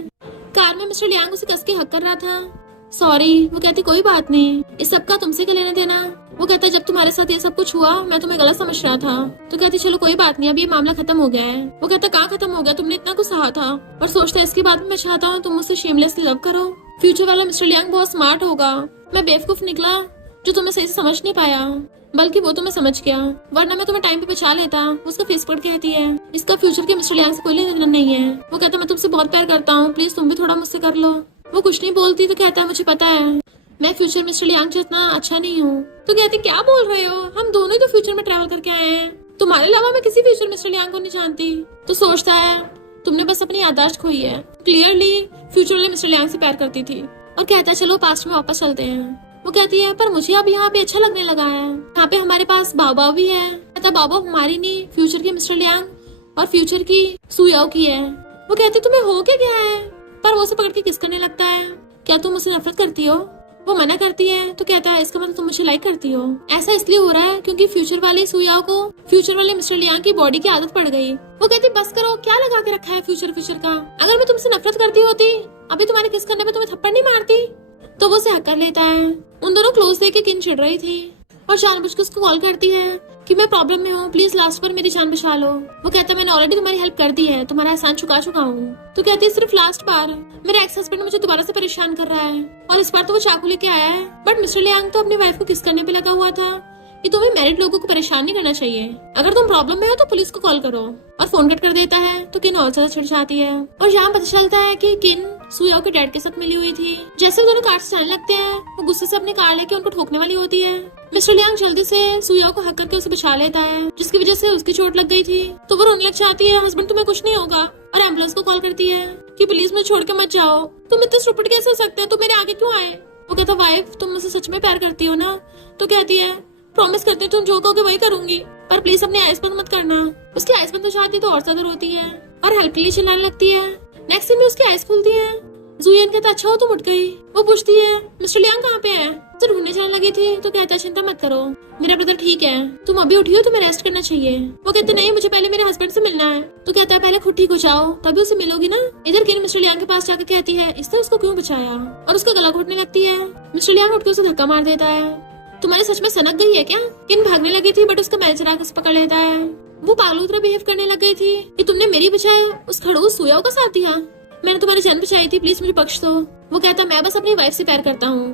कार में मिस्टर लियांग उसे कस के हक कर रहा था। सॉरी। वो कहती कोई बात नहीं, इस सब का तुमसे क्या लेना देना। वो कहता जब तुम्हारे साथ ये सब कुछ हुआ मैं तुम्हें गलत समझ रहा था। तो कहती चलो कोई बात नहीं, अब ये मामला खत्म हो गया है। वो कहता कहाँ खत्म हो गया, तुमने इतना कुछ सहा था और सोचता है इसके बाद मैं चाहता हूँ तुम मुझसे शेमलेसली लव करो। फ्यूचर वाला मिस्टर लियांग बहुत स्मार्ट होगा, मैं बेवकूफ निकला जो तुम्हें सही से समझ नहीं पाया, बल्कि वो तुम्हें समझ गया, वरना मैं तुम्हें टाइम पे बचा लेता। उसका फेस पर कहती है इसका फ्यूचर के मिस्टर लियांग से कोई लेना देना नहीं है। वो कहता मैं तुमसे बहुत प्यार करता हूँ, प्लीज तुम भी थोड़ा मुझसे कर लो। वो कुछ नहीं बोलती तो कहता है मुझे पता है मैं फ्यूचर मिस्टर लियांग जितना अच्छा नहीं हूँ। तो कहती क्या बोल रहे हो, हम दोनों ही तो फ्यूचर में ट्रैवल करके आए हैं, तुम्हारे अलावा मैं किसी फ्यूचर मिस्टर लियांग को नहीं जानती। तो सोचता है तुमने बस अपनी याददाश्त खोई है, क्लियरली फ्यूचर वाले मिस्टर लियांग से प्यार करती थी। और कहता है चलो पास्ट में वापस चलते हैं। वो कहती है पर मुझे अब यहाँ पे अच्छा लगने लगा है, यहाँ पे हमारे पास बाबा भी है। कहता बाबा हमारी नहीं, फ्यूचर की मिस्टर लियांग और फ्यूचर की सुयाओ की है। वो कहती तुम्हें हो क्या है, पर वो उसे पकड़ के किस करने लगता है। क्या तुम मुझसे नफरत करती हो? वो मना करती है तो कहता है इसका मतलब तुम मुझे लाइक करती हो। ऐसा इसलिए हो रहा है क्योंकि फ्यूचर वाले सुयाओ को फ्यूचर वाले मिस्टर लियांग की बॉडी की आदत पड़ गई। वो कहती बस करो, क्या लगा के रखा है फ्यूचर का। अगर मैं तुमसे नफरत करती होती अभी तुम्हारे किस करने में तुम्हें थप्पड़ नहीं मारती। तो वो उसे हक कर लेता है। उन दोनों क्लोज देके किन चिढ़ रही थी और जानबूझ के उसको कॉल करती है कि मैं प्रॉब्लम में हूँ, प्लीज लास्ट पर मेरी जान बचा लो। वो कहता है मैंने ऑलरेडी तुम्हारी हेल्प कर दी है, तुम्हारा एहसान चुका चुका हूँ। तो कहती है सिर्फ लास्ट बार, मेरा एक्स हस्बैंड मुझे दोबारा से परेशान कर रहा है और इस बार तो वो चाकू लेके आया है। बट मिस्टर लियांग तो अपनी वाइफ को किस करने पे लगा हुआ था कि तुम्हें मैरिड लोगों को परेशान नहीं करना चाहिए, अगर तुम प्रॉब्लम में हो तो पुलिस को कॉल करो। और फोन कट कर देता है तो किन और ज्यादा चिढ़ जाती है। और यहाँ पता चलता है कि किन सुयाओ के डैड के साथ मिली हुई थी। जैसे वो दोनों कार से जाने लगते हैं वो गुस्से से अपनी कार लेके उनको ठोकने वाली होती है। मिस्टर लियांग जल्दी से सुयाओ को हक करके उसे बचा लेता है, जिसकी वजह से उसकी चोट लग गई थी। तो वो रोने लग जाती है हस्बैंड तुम्हें कुछ नहीं होगा और एम्बुलेंस को कॉल करती है कि प्लीज मुझे छोड़ के मत जाओ, तुम इतने स्टूपिड कैसे हो सकते हैं, तुम मेरे आगे क्यों आए। वो कहता वाइफ तुम मुझसे सच में प्यार करती हो ना। तो कहती है प्रॉमिस करती हूँ तुम जो कहोगे वही करूंगी, पर प्लीज अपनी आइस बंद मत करना। उसकी आइस बंद हो जाती तो और ज्यादा रोती है और हेल्प के लिए चिल्लाने लगती है। नेक्स्ट दिन में उसकी आइस खुलती है। जुयन कहता अच्छा हो तुम उठ गई। वो पूछती है मिस्टर लियांग कहाँ पे है। तो ढूंढने जाने लगी थी तो कहता है चिंता मत करो मेरा ब्रदर ठीक है, तुम अभी उठी हो तुम्हें रेस्ट करना चाहिए। वो कहते नहीं मुझे पहले मेरे हस्बैंड से मिलना है। तो कहता है पहले खुद ठीक हो जाओ तभी उसे मिलोगी ना। इधर किन मिस्टर लियांग के पास जाकर कहती है इसने उसको क्यों बचाया और उसका गला घोटने लगती है। मिस्टर लियांग उठ के उसे धक्का मार देता है। तुम्हारे सच में सनक गई है क्या। किन भागने लगी थी बट उसका मैनेजर आकर पकड़ लेता है। वो पागलों की तरह बिहेव करने लग गई थी कि तुमने मेरी बचाए उस खड़ूस सुयाओ का साथ दिया, मैंने तुम्हारी जान बचाई थी, प्लीज मुझे बख्श दो। वो कहता मैं बस अपनी वाइफ से प्यार करता हूँ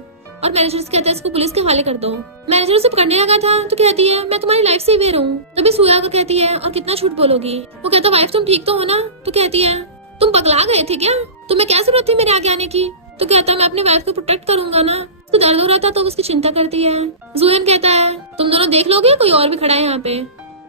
और मैनेजर से कहता है इसको पुलिस के हवाले कर दो। मैनेजर उसे पकड़ने लगा था तो कहती है मैं तुम्हारी लाइफ से अवेयर हूँ। तभी सुया को कहती है और कितना झूठ बोलोगी। वो कहता वाइफ तुम ठीक तो हो ना। तो कहती है तुम पगला गए थे क्या? तुम्हें क्या जरूरत थी मेरे आगे आने की? तो कहता है मैं अपनी वाइफ को प्रोटेक्ट करूंगा ना। तो दर्द हो रहा था तो उसकी चिंता करती है। जुएन कहता है तुम दोनों देख लोगे, कोई और भी खड़ा है यहाँ पे।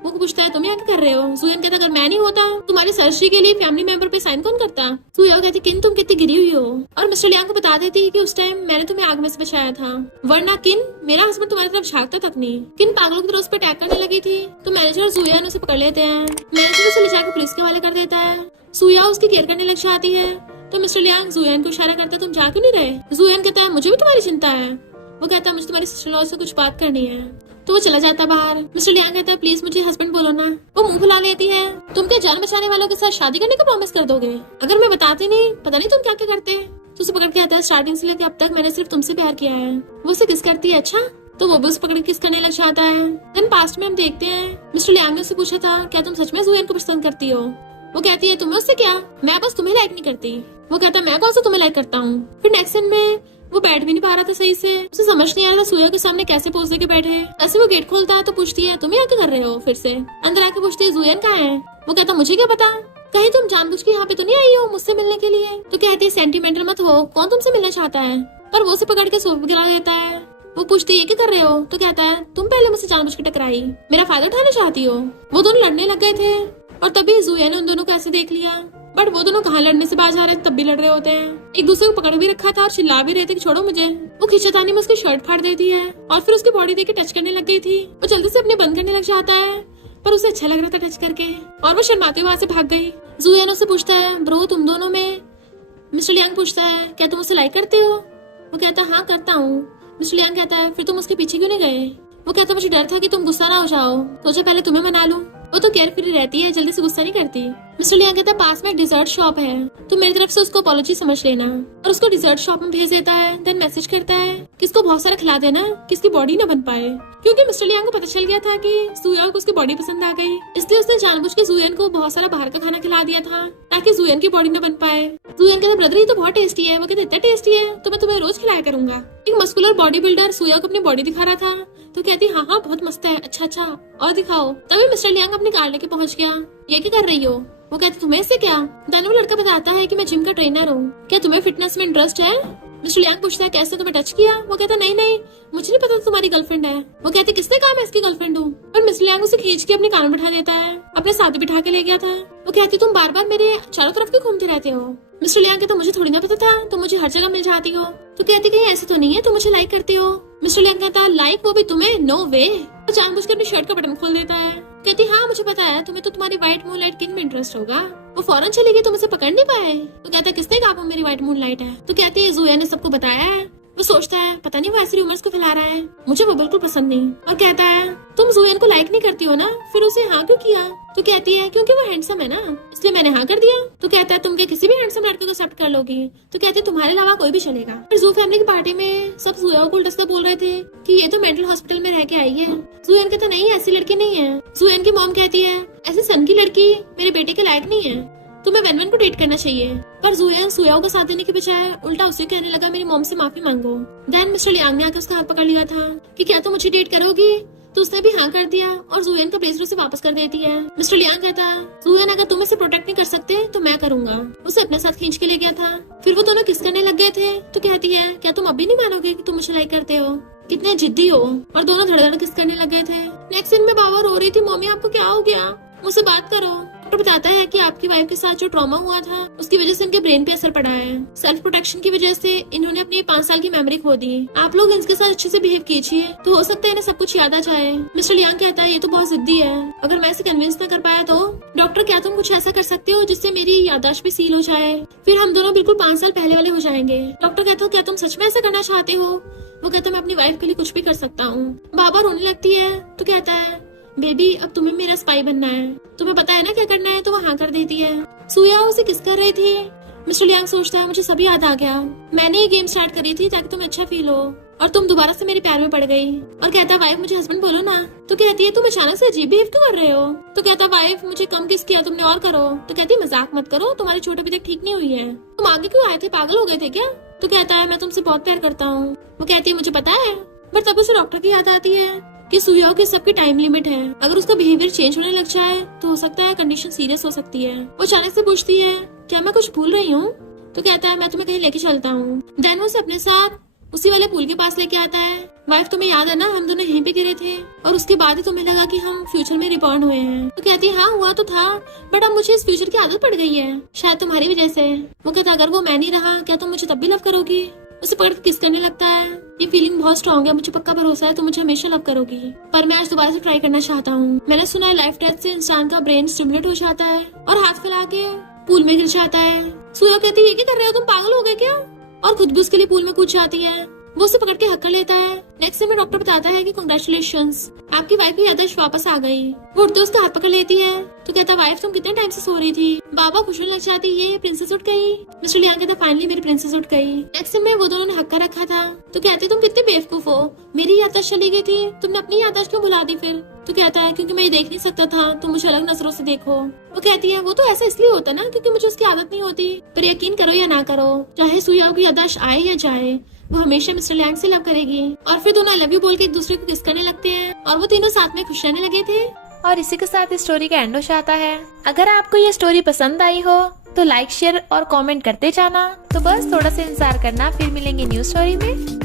वो पूछता है तुम यहाँ क्या कर रहे हो? जुएन कहता अगर मैं नहीं होता तुम्हारी सर्जरी के लिए फैमिली मेंबर पे साइन कौन करता? सुयाओ कहती किन तुम कितनी गिरी हुई हो। और मिस्टर लियांग को बता देती कि उस टाइम मैंने तुम्हें आग में से बचाया था, वरना किन मेरा हस्बैंड तुम्हारी तरफ झांकता तक नहीं। किन पागलों की तरह उस पर अटैक करने लगी थी। तो मैनेजर जुयान उसे पकड़ लेते हैं। मैनेजर उसे ले जाकर पुलिस के हवाले कर देता है। सुया उसकी केयर करने लग जाती है। तो मिस्टर लियांग जुयान को इशारा करता है तुम जा क्यों नहीं रहे? जुयान कहता है मुझे भी तुम्हारी चिंता है। वो कहता है मुझे तुम्हारी सिस्टर लॉ से कुछ बात करनी है। तो वो चला जाता बाहर। मिस्टर लियांग कहता है प्लीज मुझे हस्बैंड बोलो ना। वो मुंह फुला लेती है। तुम क्या जान बचाने वालों के साथ शादी करने का प्रॉमिस कर दोगे? अगर मैं बताती नहीं पता नहीं तुम क्या क्या करते। तो उसे पकड़ के आता है स्टार्टिंग से लेकर अब तक मैंने सिर्फ तुमसे प्यार किया है। वो उसे किस करती है। अच्छा, तो वो भी उसे पकड़ के किस करने लग जाता है। देन पास्ट में हम देखते हैं मिस्टर लियांग ने उससे पूछा था क्या तुम सच में जुएन को पसंद करती हो? वो कहती है तुम्हें उससे क्या, मैं बस तुम्हें लाइक नहीं करती। वो कहता है मैं कौन सा तुम्हें लाइक करता हूँ। फिर नेक्स्ट सीन में वो बैठ भी नहीं पा रहा था सही से। उसे समझ नहीं आ रहा था सुया के सामने कैसे पोज दे के बैठे। ऐसे वो गेट खोलता है तो पूछती है तुम यहाँ क्या कर रहे हो? फिर से अंदर आके पूछती है जुएन कहाँ है? वो कहता मुझे क्या पता, कहीं तुम जानबूझ के यहाँ पे तो नहीं आई हो मुझसे मिलने के लिए? तो कहती है सेंटिमेंटल मत हो, कौन तुमसे मिलना चाहता है? पर वो उसे पकड़ के सोफे गिरा देता है। वो पूछती है क्या कर रहे हो? तो कहता है तुम पहले मुझसे जानबूझ के टकराई, मेरा फायदा उठाना चाहती हो। वो दोनों लड़ने लग गए थे और तभी जुया ने उन दोनों को ऐसे देख लिया। बट वो दोनों कहाँ लड़ने से बाज आ रहे थे, तब भी लड़ रहे होते हैं। एक दूसरे को पकड़ भी रखा था और चिल्ला भी रहे थे कि छोड़ो मुझे। वो खींचातानी में उसकी शर्ट फाड़ देती है और फिर उसकी बॉडी देख के टच करने लग गई थी। वो जल्दी से अपने बंद करने लग जाता है पर उसे अच्छा लग रहा था टच करके और वो शर्माते हुए वहां से भाग गई। जुएन उससे पूछता है ब्रो तुम दोनों में। मिस्टर लियांग पूछता है क्या तुम उसे लाइक करते हो? वो कहता है हाँ करता हूँ। मिस्टर लियांग कहता है फिर तुम उसके पीछे क्यों नहीं गए? वो कहता मुझे डर था कि तुम गुस्सा ना हो जाओ, सोचा पहले तुम्हें मना लूं। वो तो केयर फ्री रहती है, जल्दी से गुस्सा नहीं करती। मिस्टर लियांग कहता है पास में एक डिजर्ट शॉप है, तो मेरी तरफ से उसको अपॉलॉजी समझ लेना। और उसको डिजर्ट शॉप में भेज देता है। देन मैसेज करता है कि इसको बहुत सारा खिला देना कि इसकी बॉडी न बन पाए, क्योंकि मिस्टर लियांग को पता चल गया था कि जुएन को उसकी बॉडी पसंद आ गई। इसलिए उसने जानबूझ के जुएन को बहुत सारा बाहर का खाना खिला दिया था ताकि जुएन की बॉडी न बन पाए। जुएन कहता ब्रदर ये तो बहुत टेस्टी है। वो कहते इतना टेस्टी है तो मैं तुम्हें रोज खिलाया करूंगा। एक मस्कुलर बॉडी बिल्डर सुया को अपनी बॉडी दिखा रहा था तो कहती हाँ हाँ बहुत मस्त है, अच्छा अच्छा और दिखाओ। तभी मिस्टर लियांग अपनी कार लेके पहुंच गया। ये क्या कर रही हो? वो कहती तुम्हें इससे क्या? देन वो लड़का बताता है कि मैं जिम का ट्रेनर हूँ, क्या तुम्हें फिटनेस में इंटरेस्ट है? मिस्टर लियांग पूछता है कैसे तुम्हें टच किया? वो कहता नहीं नहीं मुझे नहीं पता तुम्हारी गर्लफ्रेंड है। वो कहती किसने कहा मैं इसकी गर्लफ्रेंड हूँ? और मिस्टर लियांग उसे खींच के अपने कान में बिठा देता है, अपने साथ बिठा के ले गया था। वो कहती तुम बार बार मेरे चारों तरफ क्यों घूमते रहते हो? मिस्टर लियांग कहता मुझे थोड़ी ना पता था, तुम मुझे हर जगह मिल जाती हो। तो कहती कहीं ऐसे तो नहीं है तुम मुझे लाइक करते हो? मिस्टर लियांग कहता लाइक वो भी तुम्हें? नो वे। वो जानबूझ कर अपनी शर्ट का बटन खोल देता है। कहती हाँ मुझे पता है तुम्हें तो तुम्हारी व्हाइट मूनलाइट किंग में इंटरेस्ट होगा। वो फौरन चली गई, तुम उसे पकड़ नहीं पाए। तो कहता किसने कहा वो मेरी व्हाइट मूनलाइट है? तो कहती है जुया ने सबको बताया है। वो सोचता है पता नहीं वो ऐसी रूमर्स को फैला रहा है, मुझे वो बिल्कुल पसंद नहीं। और कहता है तुम जुएन को लाइक नहीं करती हो ना, फिर उसे हाँ क्यों किया? तो कहती है क्योंकि वो हैंडसम है ना, इसलिए मैंने हाँ कर दिया। तो कहता है तुम क्या किसी भी हैंडसम लड़के को एक्सेप्ट कर लोगी? तो कहती है तुम्हारे अलावा कोई भी चलेगा। फिर जू फैमिली की पार्टी में सब जुया को उल्टा बोल रहे थे कि ये तो मेंटल हॉस्पिटल में रह के आई है। जुएन कहता नहीं ऐसी लड़की नहीं है। जुएन की मॉम कहती है ऐसी सन की लड़की मेरे बेटे के लायक नहीं है, तुम्हें वेनवन को डेट करना चाहिए। पर जुएन सुयाओ का साथ देने के बजाय उल्टा उसे कहने लगा मेरी मॉम से माफी मांगो। देन मिस्टर लियांग ने आकर उसका हाथ पकड़ लिया था कि क्या तुम मुझे डेट करोगी? तो उसने भी हाँ कर दिया और जुएन का ब्लेजर उसे वापस कर देती है। मिस्टर लियांग कहता जुएन अगर तुम इसे प्रोटेक्ट नहीं कर सकते तो मैं करूंगा। उसे अपने साथ खींच के ले गया था। फिर वो दोनों किस करने लग गए थे। तो कहती है क्या तुम अभी नहीं मानोगे कि तुम मुझे लाइक करते हो? कितने जिद्दी हो। और दोनों धड़धड़ किस करने लग गए थे। नेक्स्ट सीन में बाबा रो रही थी मम्मी आपको क्या हो गया, मुझसे बात करो। डॉक्टर बताता है कि आपकी वाइफ के साथ जो ट्रॉमा हुआ था उसकी वजह से इनके ब्रेन पे असर पड़ा है। सेल्फ प्रोटेक्शन की वजह से इन्होंने अपनी 5 साल की मेमोरी खो दी। आप लोग इनके साथ अच्छे से बिहेव कीजिए तो हो सकता है इन्हें सब कुछ याद आ जाए। मिस्टर लियांग कहता है ये तो बहुत जिद्दी है, अगर मैं इसे कन्विंस न कर पाया तो डॉक्टर क्या तुम कुछ ऐसा कर सकते हो जिससे मेरी याददाश्त भी सील हो जाए, फिर हम दोनों बिल्कुल 5 साल पहले वाले हो जाएंगे। डॉक्टर कहता है क्या तुम सच में ऐसा करना चाहते हो? वो कहता है मैं अपनी वाइफ के लिए कुछ भी कर सकता हूँ। बाबा रोने लगती है तो कहता है बेबी अब तुम्हें मेरा स्पाई बनना है, तुम्हें पता है ना क्या करना है? तो वो हाँ कर देती है। सुया उसे किस कर रही थी। मिस्टर लियांग सोचता है मुझे सब याद आ गया, मैंने ये गेम स्टार्ट करी थी ताकि तुम्हें अच्छा फील हो और तुम दोबारा से मेरे प्यार में पड़ गई। और कहता वाइफ मुझे हस्बैंड बोलो ना। तो कहती है तुम अचानक से अजीब बिहेव क्यों कर रहे हो? तो कहता वाइफ मुझे कम किस किया तुमने और करो। तो कहती मजाक मत करो, तुम्हारी चोट अभी तक ठीक नहीं हुई है, तुम आगे क्यों आए थे, पागल हो गए थे क्या? तो कहता है मैं तुमसे बहुत प्यार करता हूँ। वो कहती है मुझे पता है। बट तब उसे डॉक्टर की याद आती है कि सुयाओ की सबकी टाइम लिमिट है, अगर उसका बिहेवियर चेंज होने लग जाए तो हो सकता है कंडीशन सीरियस हो सकती है। वो अचानक से पूछती है क्या मैं कुछ भूल रही हूँ? तो कहता है मैं तुम्हें कहीं लेके चलता हूँ। देन वो उसे अपने साथ उसी वाले पूल के पास लेके आता है। वाइफ तुम्हें याद है ना, हम दोनों यहीं पे गिरे थे और उसके बाद ही तुम्हें लगा कि हम फ्यूचर में रिबॉर्न हुए हैं। तो कहती है हाँ हुआ तो था, बट अब मुझे इस फ्यूचर की आदत पड़ गई है, शायद तुम्हारी वजह से। वो कहता अगर वो मैं नहीं रहा क्या तुम मुझे तब भी लव करोगी? उसे पकड़ किस करने लगता है। ये फीलिंग बहुत स्ट्रॉन्ग है, मुझे पक्का भरोसा है तुम मुझे हमेशा लव करोगी, पर मैं आज दोबारा से ट्राई करना चाहता हूँ। मैंने सुना है लाइफ डेथ से इंसान का ब्रेन स्टिमुलेट हो जाता है और हाथ फैला के पूल में गिर जाता है। सूर्य कहती है ये क्या कर रहे हो, तुम पागल हो गए क्या? और खुद भी उसके लिए पूल में कूद जाती है। वो उसे पकड़ के हक कर लेता है। नेक्स्ट में डॉक्टर बताता है कि कांग्रेचुलेशंस, आपकी वाइफ की याददाश्त वापस आ गई। वो उठते उसका हाथ पकड़ लेती है तो कहता वाइफ तुम कितने टाइम से सो रही थी? बाबा खुश होने लग जाती है प्रिंसेस उठ गई। मिस्टर लियांग कहता फाइनली मेरी प्रिंसेस उठ गई। नेक्स्ट में वो दोनों ने हक कर रखा था तो कहते तुम कितने बेवकूफ हो, मेरी याददाश्त चली गई थी, तुमने अपनी याददाश्त क्यों भुला दी फिर? तो कहता है क्योंकि मैं ये देख नहीं सकता था, तुम मुझे अलग नजरों से देखो। वो कहती है वो तो ऐसा इसलिए होता ना क्योंकि मुझे उसकी आदत नहीं होती, पर यकीन करो या ना करो, चाहे सुयाओ की याददाश्त आए या जाए, वो हमेशा मिस्टर लियांग से लव करेगी। और फिर दोनों आई लव यू बोल के एक दूसरे को किस करने लगते हैं और वो तीनों साथ में खुश रहने लगे थे। और इसी के साथ इस स्टोरी का एंड हो जाता है। अगर आपको ये स्टोरी पसंद आई हो तो लाइक शेयर और कमेंट करते जाना। तो बस थोड़ा सा इंतजार करना, फिर मिलेंगे न्यू स्टोरी में।